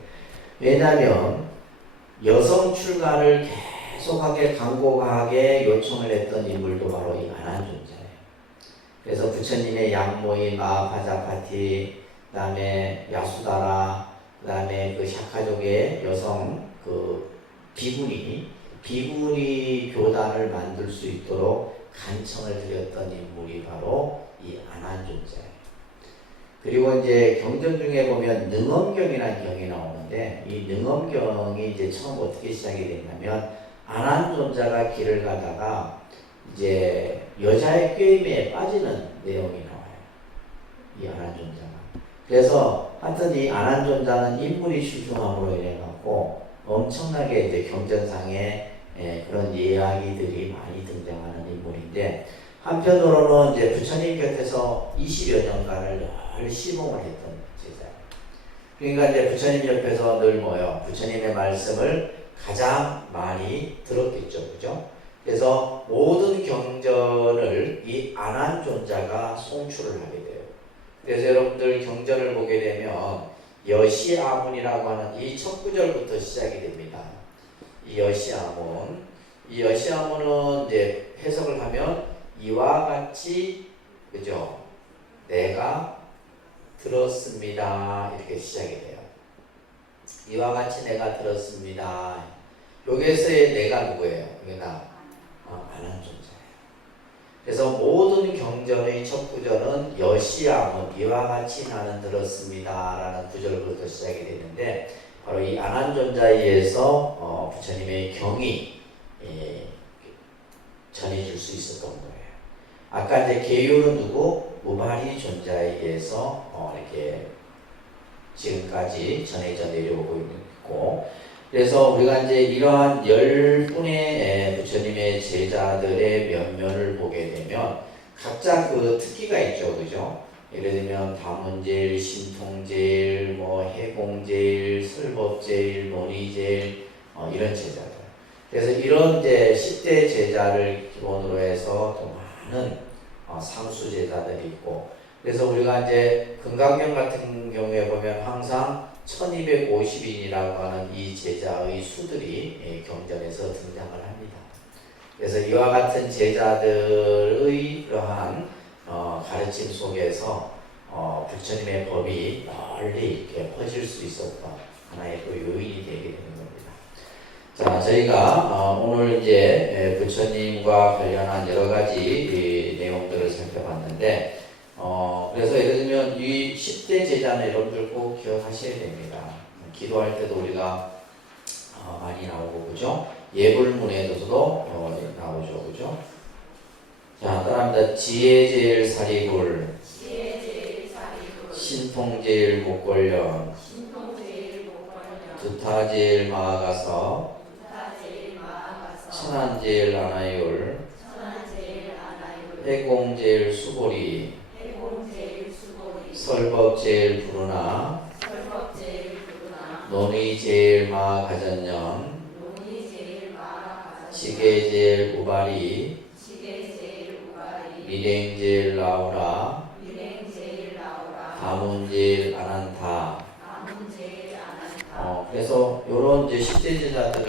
왜냐하면 여성 출가를 계속하게 간곡하게 요청을 했던 인물도 바로 이 안한존자예요. 그래서 부처님의 양모인 마하파자파티, 그다음에 야수다라, 그다음에 그 샤카족의 여성 그 비구니 교단을 만들 수 있도록 간청을 드렸던 인물이 바로 이 안한존자예요. 그리고 이제 경전 중에 보면 능엄경이라는 경이 나오는데 이 능엄경이 이제 처음 어떻게 시작이 됐냐면 안한존자가 길을 가다가 이제 여자의 꾀임에 빠지는 내용이 나와요. 이 안한존자가. 그래서 하여튼 이 안한존자는 인물이 출중함으로 인해 갖고 엄청나게 이제 경전상에 그런 이야기들이 많이 등장하는 인물인데 한편으로는 이제 부처님 곁에서 20여 년간을 늘 시봉을 했던 제자예요. 그러니까 이제 부처님 옆에서 늘 뭐요? 부처님의 말씀을 가장 많이 들었겠죠, 그죠? 그래서 모든 경전을 이 안한존자가 송출을 하게 돼요. 그래서 여러분들 경전을 보게 되면 여시아문이라고 하는 이 첫 구절부터 시작이 됩니다. 이 여시아문, 이 여시아문은 이제 해석을 하면 이와 같이 그죠? 내가 들었습니다. 이렇게 시작이 돼요. 이와 같이 내가 들었습니다. 여기에서의 내가 누구예요? 이게 안한존자예요. 그래서 모든 경전의 첫 구절은 여시아문 이와 같이 나는 들었습니다 라는 구절부터 시작이 되는데 바로 이 안한존자에 의해서 부처님의 경이 전해질 수 있었던 거예요. 아까 이제 계율은 누구? 우바리 존자에 의해서 이렇게 지금까지 전해져 내려오고 있고, 그래서 우리가 이제 이러한 10분의 부처님의 제자들의 면면을 보게 되면 각자 그 특기가 있죠, 그죠? 예를 들면 다문제일, 신통제일, 뭐 해공제일, 설법제일, 논의제일 이런 제자들. 그래서 이런 이제 10대 제자를 기본으로 해서 또 많은 상수 제자들이 있고, 그래서 우리가 이제 금강경 같은 경우에 보면 항상 1250인이라고 하는 이 제자의 수들이 경전에서 등장을 합니다. 그래서 이와 같은 제자들의 그러한 가르침 속에서 부처님의 법이 널리 이렇게 퍼질 수 있었던 하나의 또 요인이 되게 되는 겁니다. 자, 저희가 오늘 이제 부처님과 관련한 여러 가지 내용들을 살펴봤는데, 그래서 예를 들면 이 10대 제자는 여러분들 꼭 기억하셔야 됩니다. 기도할 때도 우리가 많이 나오고, 그죠? 예불문에서도 나오죠, 그죠? 자, 따라합니다. 지혜제일 사리굴, 신통제일 목걸련, 두타제일 마아가서, 천안제일 아나율, 해공제일 수고리, 설법제일 부르나, 논의제일 마가전년, 지게제일 우바리, 미랭제일 라우라, 다문제일 아난타. 그래서 요런 이제 10대 제자들